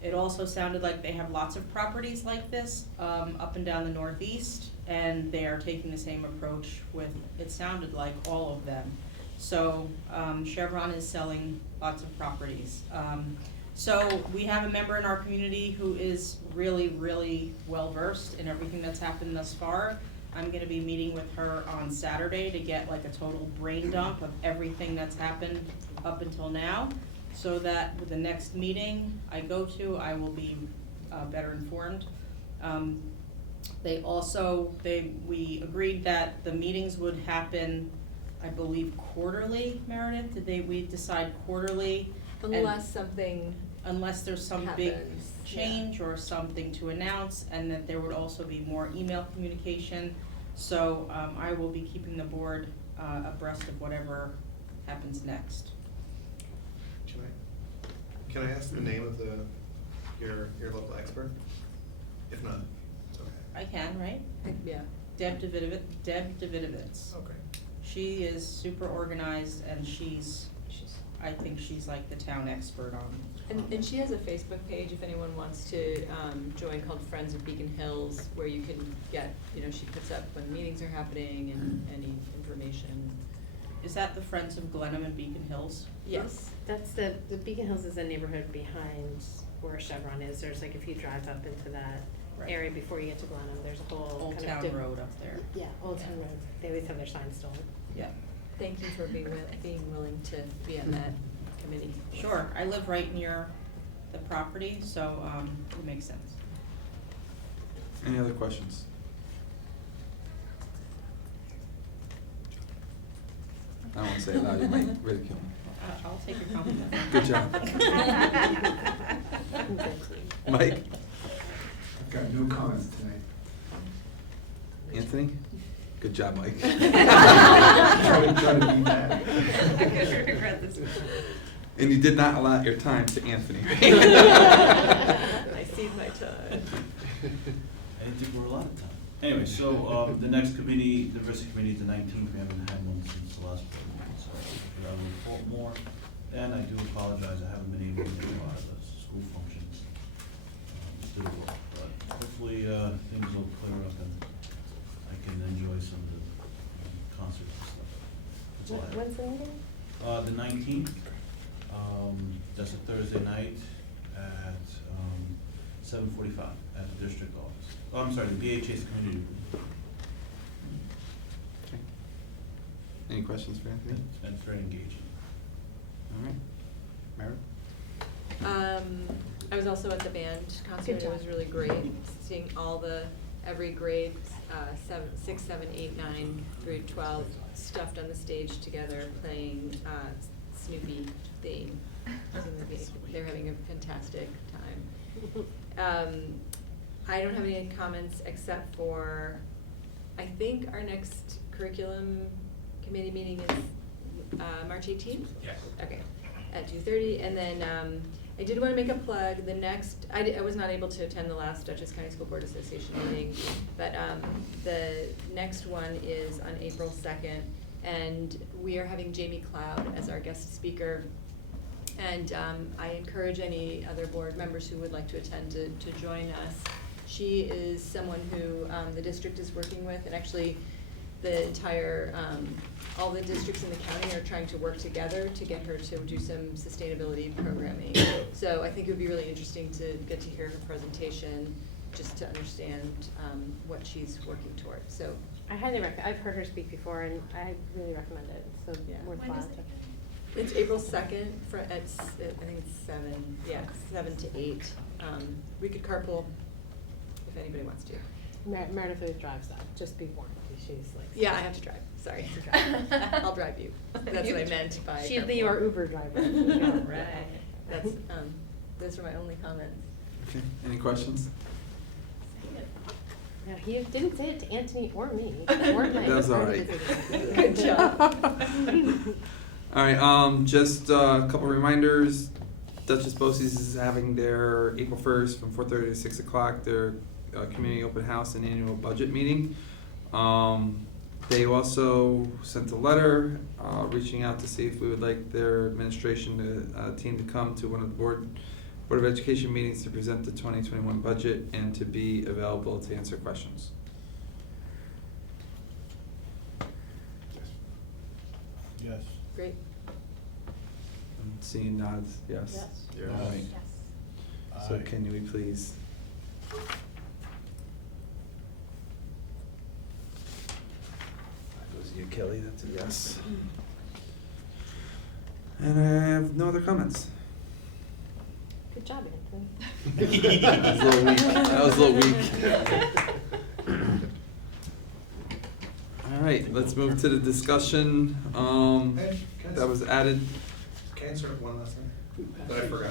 It also sounded like they have lots of properties like this up and down the Northeast, and they are taking the same approach with, it sounded like, all of them. So Chevron is selling lots of properties. So we have a member in our community who is really, really well-versed in everything that's happened thus far. I'm gonna be meeting with her on Saturday to get like a total brain dump of everything that's happened up until now, so that with the next meeting I go to, I will be better informed. We agreed that the meetings would happen, I believe, quarterly, Meredith, we decide quarterly? Unless there's some big happens, change or something to announce, and that there would also be more email communication. So I will be keeping the board abreast of whatever happens next. Can I ask the name of your local expert? If not, it's okay. I can, right? Yeah. Deb Davidovitz. Okay. She is super organized, and I think she's like the town expert on. And she has a Facebook page if anyone wants to join, called Friends of Beacon Hills, where you can get, she puts up when meetings are happening and any information. Is that the Friends of Glenham and Beacon Hills? Yes. That's the Beacon Hills is a neighborhood behind where Chevron is. There's like, if you drive up into that Right. area before you get to Glenham, there's a whole Old kind Town of Road up there. Yeah, Old Town Road. They always have their signs stolen. Yeah. Thank you for being willing to be on that committee. Sure, I live right near the property, so it makes sense. Any other questions? I don't want to say it loud, you might ridicule me. I'll take your compliment. Good job. Mike? I've got no comments tonight. Anthony? Good job, Mike. Try to be mad. I'm gonna regret this. And you did not allot your time to Anthony, right? I cede my time. I didn't think we were a lot of time. Anyway, so the next committee, the diversity committee is the 19th. We haven't had one since the last board meeting, so I will report more. And I do apologize, I haven't been able to do a lot of the school functions due to work, but hopefully things will clear up and I can enjoy some of the concerts and stuff. That's all I have. When's the meeting? The 19th, that's a Thursday night at 7:45 at the district office. Oh, I'm sorry, the BHA's community room. Okay. Any questions for Anthony? It's very engaging. All right. Meredith? I was also at the band concert. Good job. It was really great, seeing every grade, 6, 7, 8, 9 through 12, stuffed on the stage together, playing Snoopy theme. They're having a fantastic time. I don't have any comments except for, I think our next curriculum committee meeting is March 18th? Yes. Okay, at 2:30, and then, I did wanna make a plug, the next, I was not able to attend the last Dutchess County School Board Association meeting, but, the next one is on April 2nd, and we are having Jamie Cloud as our guest speaker. And, I encourage any other board members who would like to attend to join us. She is someone who, the district is working with, and actually, the entire, all the districts in the county are trying to work together to get her to do some sustainability programming. So I think it would be really interesting to get to hear her presentation, just to understand, what she's working towards, so. I highly recommend, I've heard her speak before and I really recommend it, so Yeah. worthwhile. When is it? It's April 2nd, I think it's 7, yeah, 7 to 8. We could carpool if anybody wants to. Meredith always drives that, just be warned, she's like. Yeah, I have to drive, sorry. I'll drive you. That's what I meant by She'd be carpool. your Uber driver. Right. That's, those are my only comments. Okay, any questions? Yeah, he didn't say it to Anthony or me, or Mike. That's all or right. visiting. Good job. All right, just a couple reminders. Duchess BOCES is having their April 1st from 4:30 to 6 o'clock, their community open house and annual budget meeting. They also sent a letter reaching out to see if we would like their administration team to come to one of the Board of Education meetings to present the 2021 budget and to be available to answer questions. Yes. Great. I'm seeing nods, yes. Yes. Yes. All right. Yes. So can we please? That goes to you, Kelly, that's a yes. And I have no other comments. Good job, Anthony. That was a little weak. That was a little weak. All right, let's move to the discussion, that was added. Can I insert one last thing that I forgot?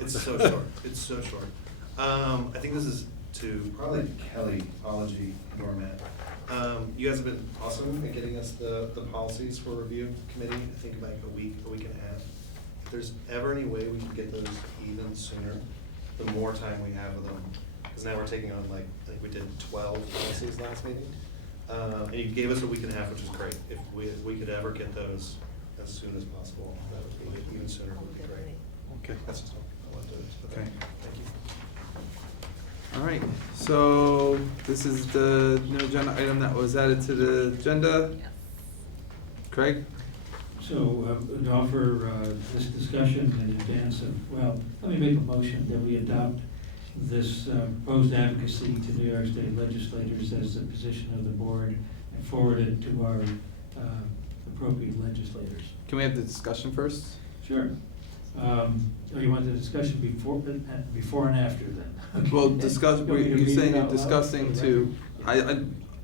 It's so short, it's so short. I think this is to probably Kelly, Apology, or Matt. You guys have been awesome at getting us the policies for review committee, I think like a week and a half. If there's ever any way we can get those even sooner, the more time we have with them. Because now we're taking on like, I think we did 12 policies last meeting. And you gave us a week and a half, which is great. If we could ever get those as soon as possible, that would be even sooner would be great. Okay. That's just all I wanted to, Okay. thank you. All right, so this is the new agenda item that was added to the agenda. Craig? So, to offer this discussion in advance of, well, let me make a motion that we adopt this proposed advocacy to New York State legislators as the position of the board and forward it to our appropriate legislators. Can we have the discussion first? Sure. Oh, you want the discussion before and after then? Okay. Well, discuss, You want me to you're read saying it you're out loud? discussing to,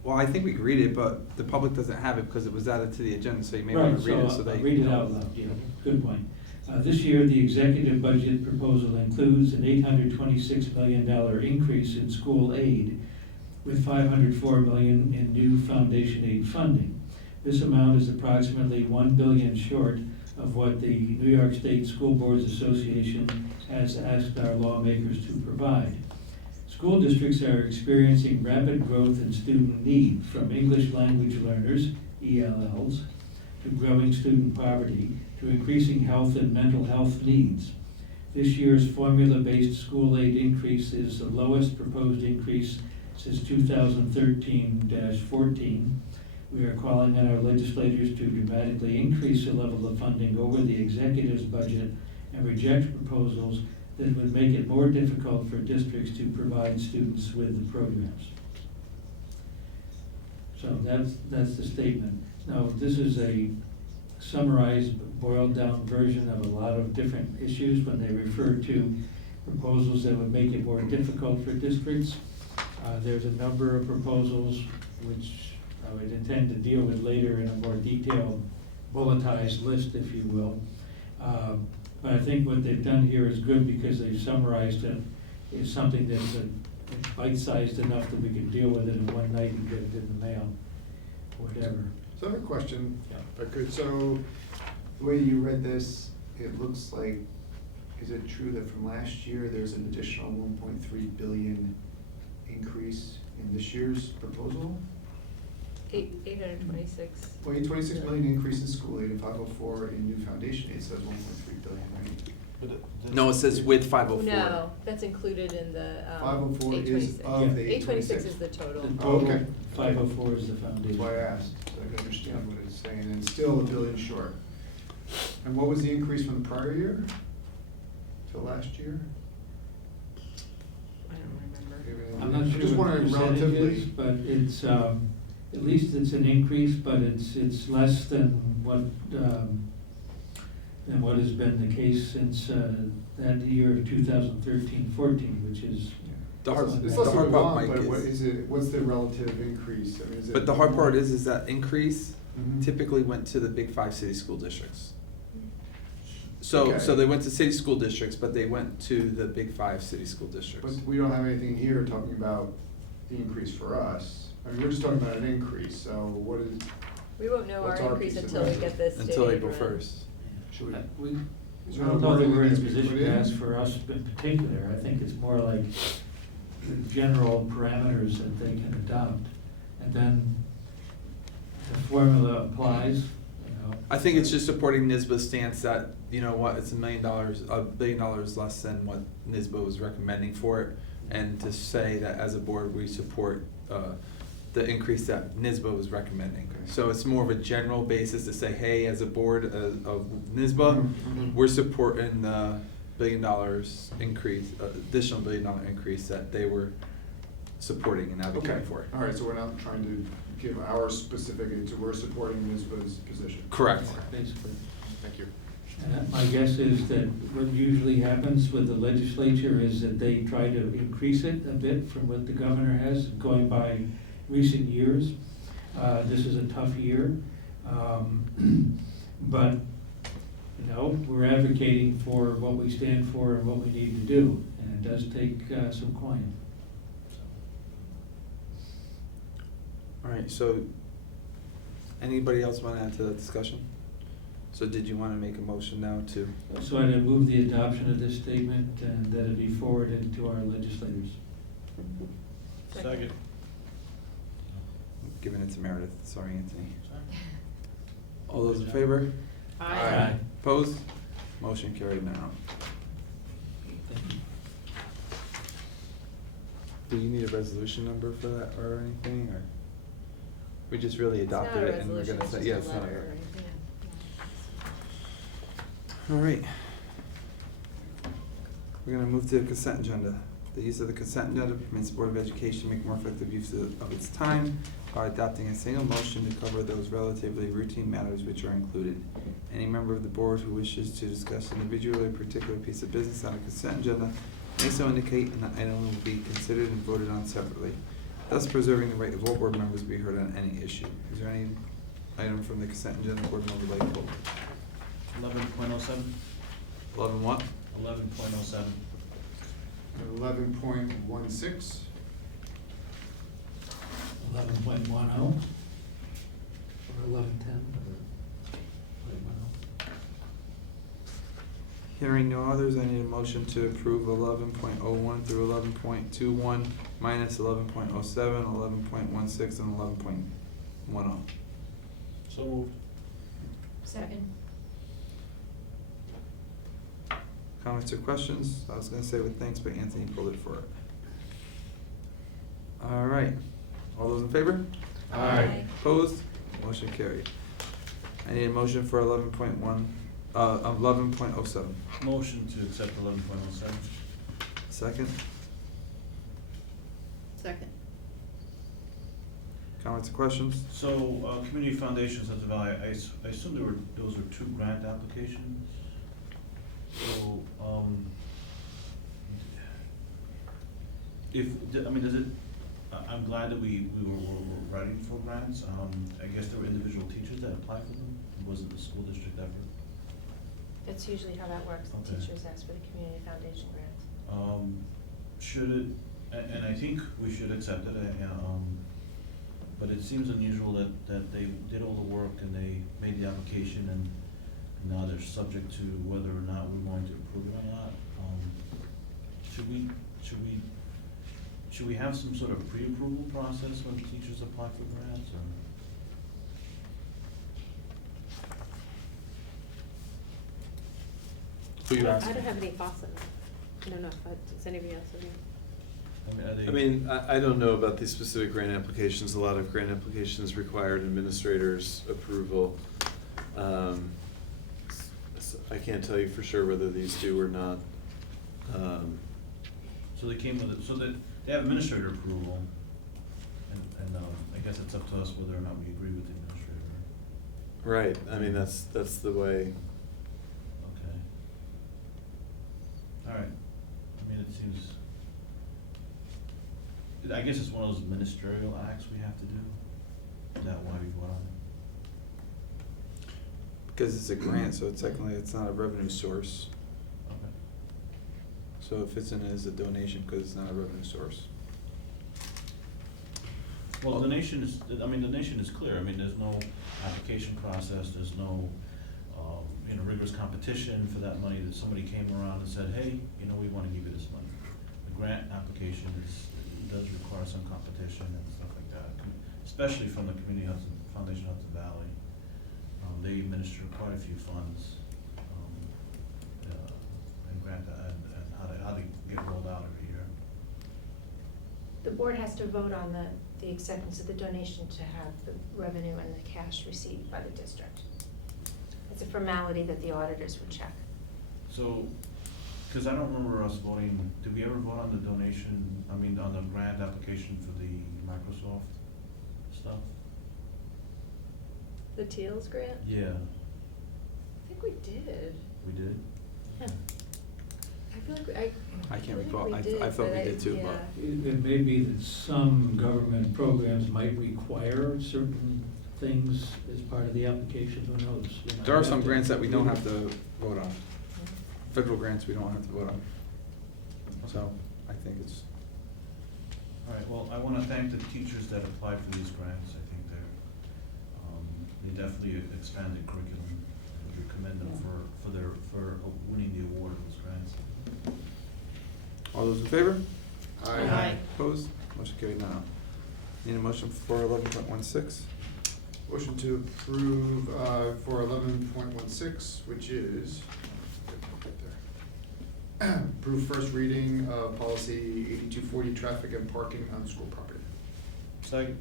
well, I think we can read it, but the public doesn't have it because it was added to the agenda, so you may want to read it so Right, they. so I'll read it out loud, yeah, good point. This year, the executive budget proposal includes an $826 million increase in school aid with $504 million in new foundation aid funding. This amount is approximately $1 billion short of what the New York State School Boards Association has asked our lawmakers to provide. School districts are experiencing rapid growth in student need, from English language learners, ELLs, to growing student poverty, to increasing health and mental health needs. This year's formula-based school aid increase is the lowest proposed increase since 2013-14. We are calling on our legislators to dramatically increase the level of funding over the executive's budget and reject proposals that would make it more difficult for districts to provide students with the programs. So that's the statement. Now, this is a summarized, boiled down version of a lot of different issues when they refer to proposals that would make it more difficult for districts. There's a number of proposals which I would intend to deal with later in a more detailed bulletized list, if you will. But I think what they've done here is good because they've summarized it. It's something that's bite-sized enough that we can deal with it in one night and get it in the mail, whatever. So I have a question, Yeah. if I could. So, the way you read this, it looks like, is it true that from last year, there's an additional 1.3 billion increase in this year's proposal? 826. Well, 26 million increase in school aid and 504 in new foundation aid, so that's 1.3 billion, right? No, it says with 504. No, that's included in the, 504 is 826. of the 826 826 is the total. The Oh, total okay. 504 is the That's foundation. why I asked, so I can understand what it's saying, and it's still $1 billion short. And what was the increase from the prior year to last year? I don't remember. I'm not sure Just what the wondering percentage relatively. is, but it's, at least it's an increase, but it's less than what has been the case since, that year of 2013-14, which is. The hard- It's the less hard than we part, want, Mike, but what is- is it, what's the relative increase? I mean, is it? But the hard part is that increase Mhm. typically went to the big 5 city school districts. So Okay. they went to city school districts, but they went to the big 5 city school districts. But we don't have anything here talking about the increase for us. I mean, we're just talking about an increase, so what is, We won't know our What's our increase piece of until we it? get this state Until aid April run. 1st. should we? We, Is I there don't no know that wording we're in a that needs to be position put to in? ask for us in particular. I think it's more like the general parameters that they can adopt. And then the formula applies, you know. I think it's just supporting NISBA's stance that, you know what, it's $1 billion less than what NISBA was recommending for it. And to say that as a board, we support the increase that NISBA was recommending. Okay. So it's more of a general basis to say, hey, as a board of NISBA, Mhm. we're supporting the $1 billion increase, additional $1 billion increase that they were supporting and Okay, advocating for. all right, so we're not trying to give our specific, so we're supporting NISBA's position. Correct. Basically. Thank you. And my guess is that what usually happens with the legislature is that they try to increase it a bit from what the governor has, going by recent years. This is a tough year. But, you know, we're advocating for what we stand for and what we need to do, and it does take some coin. All right, so anybody else want to add to that discussion? So did you want to make a motion now to, So I'd move the adoption of this statement and that it be forwarded to our legislators. Second. giving it to Meredith, sorry, Anthony. All those in favor? Aye. Opposed? Motion carried now. Thank you. Do you need a resolution number for that or anything, or? We just really It's not adopted a it and we're resolution, gonna it's say, just yeah, a it's not letter or a. anything. All right. We're gonna move to the consent agenda. The use of the consent agenda permits the Board of Education to make more effective use of its time by adopting a single motion to cover those relatively routine matters which are included. Any member of the board who wishes to discuss individually a particular piece of business on a consent agenda may so indicate, and the item will be considered and voted on separately, thus preserving the right of all board members to be heard on any issue. Is there any item from the consent agenda board member would like to pull? 11.07. 11 what? 11.07. 11.16. 11.10 or 11.10? Hearing no others, I need a motion to approve 11.01 through 11.21 minus 11.07, 11.16, and 11.10. So moved. Second. Comments or questions? I was gonna say with thanks, but Anthony pulled it for it. All right, all those in favor? Aye. Opposed? Motion carried. I need a motion for 11.07. Motion to accept 11.07. Second, Second. comments or questions? So, Community Foundations at the Valley, I assume those were 2 grant applications? So, does it, I'm glad that we were writing for grants. I guess there were individual teachers that applied for them. It wasn't the school district effort. That's usually how that works, the Okay. teachers ask for the community foundation grants. Should it, and I think we should accept it, But it seems unusual that they did all the work and they made the application and now they're subject to whether or not we're going to approve it or not. Should we have some sort of pre-approval process when teachers apply for grants, or? Who you I asking? don't have any thoughts on that. I don't know if, does anybody else have any? I mean, are they? I mean, I don't know about these specific grant applications. A lot of grant applications require an administrator's approval. I can't tell you for sure whether these do or not. So they came with it, so that they have administrator approval, and I guess it's up to us whether or not we agree with the administrator. Right, I mean, that's the way. Okay. All right, I mean, it seems, I guess it's one of those ministerial acts we have to do. Is that why we vote on it? Because it's a grant, so technically it's not a revenue source. Okay. So it fits in as a donation because it's not a revenue source. Well, the donation is, I mean, the donation is clear. I mean, there's no application process, there's no, rigorous competition for that money, that somebody came around and said, hey, we want to give you this money. The grant application does require some competition and stuff like that, especially from the Community Hudson, Foundation Hudson Valley. They administer quite a few funds, and grant, and how they get rolled out every year. The board has to vote on the acceptance of the donation to have the revenue and the cash received by the district. It's a formality that the auditors would check. So, because I don't remember us voting, did we ever vote on the donation, on the grant application for the Microsoft stuff? The Teals grant? Yeah, I think we did. we did. Yeah. I feel like I can't feel like recall. we I did, thought we but did too, yeah. but. It may be that some government programs might require certain things as part of the application, who knows? There are some grants that we don't have to vote on. Federal grants we don't have to vote on. So I think it's, All right, well, I want to thank the teachers that applied for these grants. I think they definitely expanded curriculum. We commend them for winning the award of those grants. all those in favor? Aye. Opposed? Motion carried now. Need a motion for 11.16? Motion to approve for 11.16, which is, approve first reading of policy 8240, traffic and parking on school property. Second.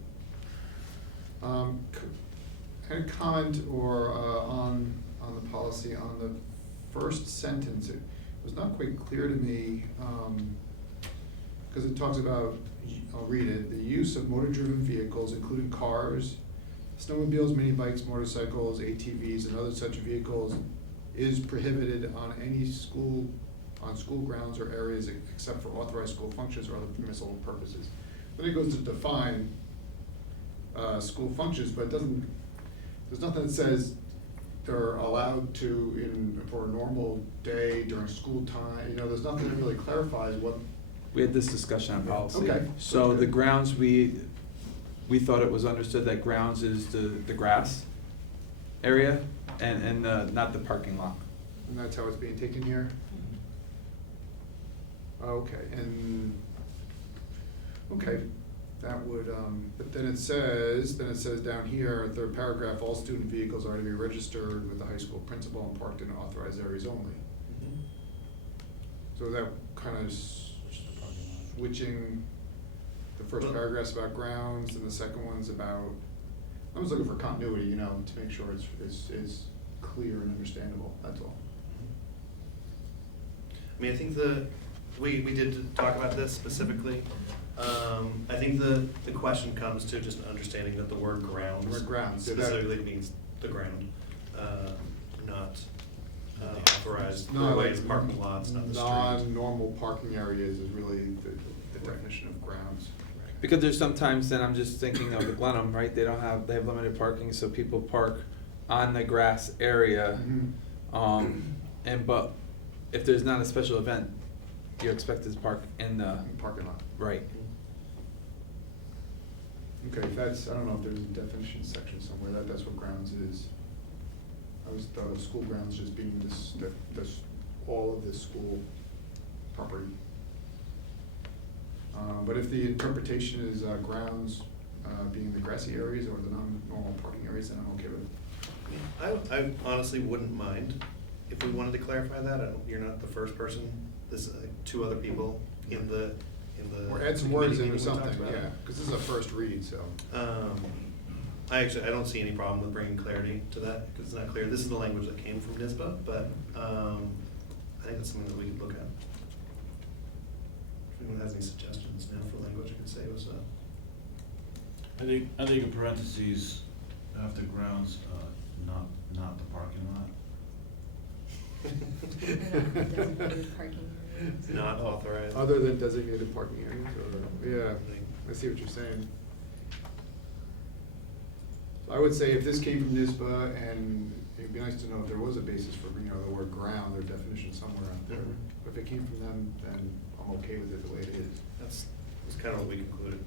Any comment or on the policy on the first sentence? It was not quite clear to me, because it talks about, I'll read it, the use of motor-driven vehicles, including cars, snowmobiles, mini bikes, motorcycles, ATVs, and other such vehicles is prohibited on school grounds or areas except for authorized school functions or other permissible purposes. Then it goes to define school functions, but it doesn't, there's nothing that says they're allowed to for a normal day during school time, there's nothing that really clarifies what. We had this discussion on policy. Okay. So the grounds, we thought it was understood that grounds is the grass area and not the parking lot. And that's how it's being taken here? Okay, that would, but then it says down here, third paragraph, all student vehicles are to be registered with the high school principal and parked in authorized areas only. So that kind of switching, the first paragraph's about grounds and the second one's about, I was looking for continuity, to make sure it's clear and understandable, that's all. I mean, I think we did talk about this specifically. I think the question comes to just understanding that the word grounds. The word grounds, so that- Specifically means the ground, not authorized No, roadways, parking lots, not the street. Non-normal parking areas is really the definition of grounds. Because there's sometimes, then I'm just thinking of the Glenham, right, they have limited parking, so people park on the grass area. But if there's not a special event, you're expected to park in the, Parking lot. right. Okay, that's, I don't know if there's a definition section somewhere, that's what grounds is. I was thought of school grounds just being this, all of this school property. But if the interpretation is grounds being the grassy areas or the non-normal parking areas, then I'm okay with it. I honestly wouldn't mind if we wanted to clarify that. You're not the first person, there's two other people in the Or add some words in committee or meeting we talked something, about it. yeah, because this is a first read, so. I don't see any problem with bringing clarity to that, because it's not clear. This is the language that came from NISBA, but I think that's something that we could look at. If anyone has any suggestions now for language, I can say was I think in parentheses, after grounds, not the parking lot. Designated parking areas. not authorized. Other than designated parking areas, or, yeah, I see what you're saying. So I would say if this came from NISBA, and it'd be nice to know if there was a basis for, the word ground, or definition somewhere out there. Mhm. But if it came from them, then I'm okay with it the way it is. That's kind of what we concluded.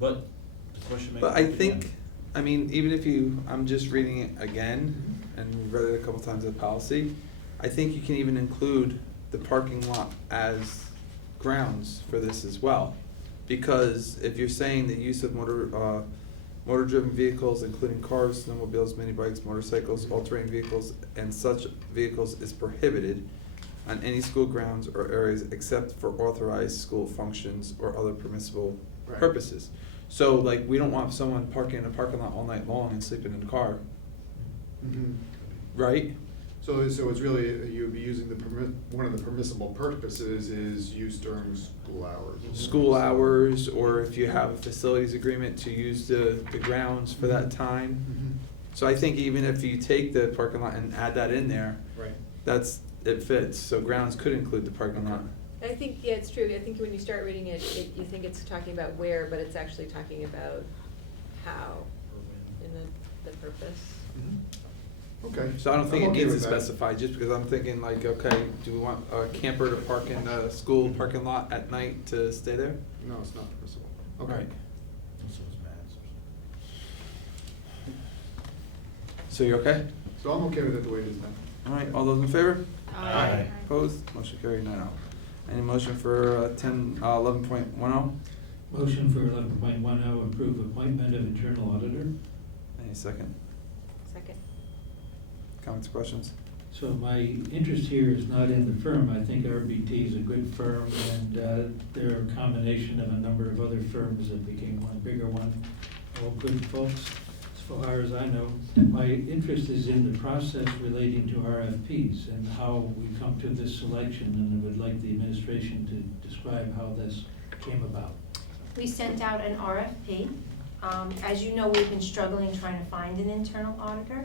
But the question may. But I think, I mean, even if I'm just reading it again, and we've read it a couple times as policy, I think you can even include the parking lot as grounds for this as well. Because if you're saying the use of motor-driven vehicles, including cars, snowmobiles, mini bikes, motorcycles, all-terrain vehicles, and such vehicles is prohibited on any school grounds or areas except for authorized school functions or other permissible Right. purposes. So like, we don't want someone parking in a parking lot all night long and sleeping in the car, Mhm. right? So it's really, you'd be using one of the permissible purposes is use during school hours. School hours, or if you have a facilities agreement to use the grounds for that time. Mhm. So I think even if you take the parking lot and add that in there, Right. it fits, so grounds could include the parking lot. I think, yeah, it's true. I think when you start reading it, you think it's talking about where, but it's actually talking about how in the purpose. Mhm. Okay. So I don't think I'm it okay needs to with that. specify, just because I'm thinking like, okay, do we want a camper to park in the school parking lot at night to stay there? No, it's not permissible. Okay. Right. So it's Matt's. So you're okay? So I'm okay with it the way it is now. All right, all those in favor? Aye. Opposed? Motion carried 9-0. Any motion for 11.10? Motion for 11.10, approve appointment of internal auditor. Any second? Second. Comments, questions? So my interest here is not in the firm. I think RBT is a good firm, and they're a combination of a number of other firms that became one bigger one, all good folks, as far as I know. My interest is in the process relating to RFPs and how we come to this selection, and I would like the administration to describe how this came about. We sent out an RFP. As you know, we've been struggling trying to find an internal auditor.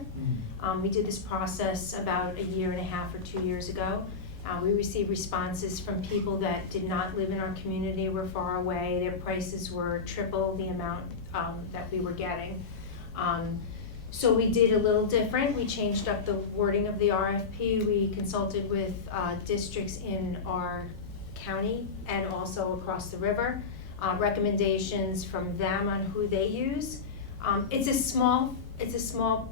We did this process about 1.5 years or 2 years ago. We received responses from people that did not live in our community, were far away. Their prices were triple the amount that we were getting. So we did a little different. We changed up the wording of the RFP. We consulted with districts in our county and also across the river. Recommendations from them on who they use. It's a small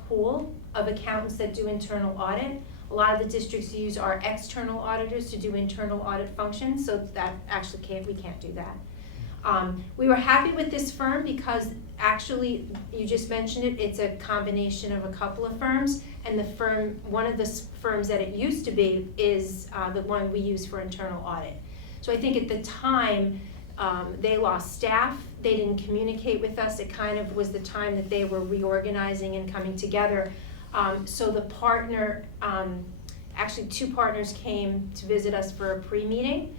pool of accountants that do internal audit. A lot of the districts use our external auditors to do internal audit functions, so that actually we can't do that. We were happy with this firm because actually, you just mentioned it, it's a combination of a couple of firms, and one of the firms that it used to be is the one we use for internal audit. So I think at the time, they lost staff, they didn't communicate with us, it kind of was the time that they were reorganizing and coming together. So the partner, actually 2 partners came to visit us for a pre-meeting.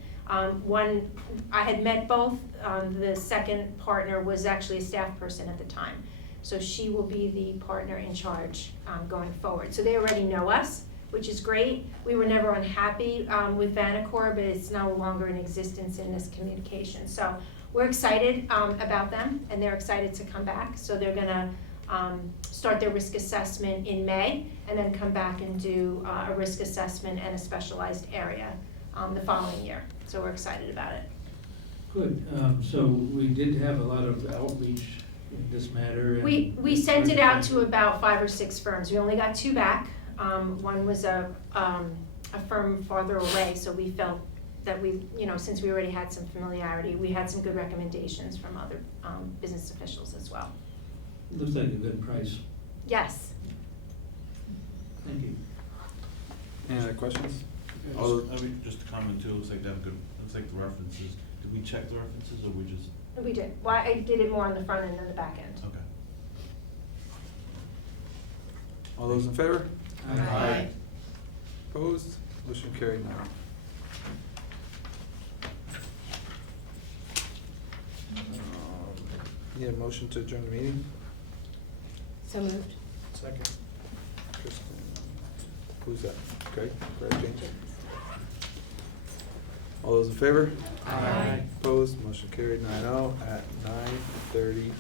One, I had met both, the second partner was actually a staff person at the time. So she will be the partner in charge going forward. So they already know us, which is great. We were never unhappy with Vanacor, but it's no longer in existence in this communication. So we're excited about them, and they're excited to come back. So they're gonna start their risk assessment in May, and then come back and do a risk assessment and a specialized area the following year. So we're excited about it. Good, so we did have a lot of outreach in this matter. and We sent it out to about 5 or 6 firms. We only got 2 back. One was a firm farther away, so we felt that since we already had some familiarity, we had some good recommendations from other business officials as well. Looks like a good price. Yes. Thank you. Any other questions? Yeah, All just a comment too, looks like they have good, looks like the references, did we check the references or we just, We did. Well, I did it more on the front end than the back end. okay. All those in favor? Aye. Opposed? Motion carried now. Need a motion to adjourn the meeting? So moved. Second. Kristen. Who's that? Greg? James? All those in favor? Aye. Opposed? Motion carried 9-0 at 9:31.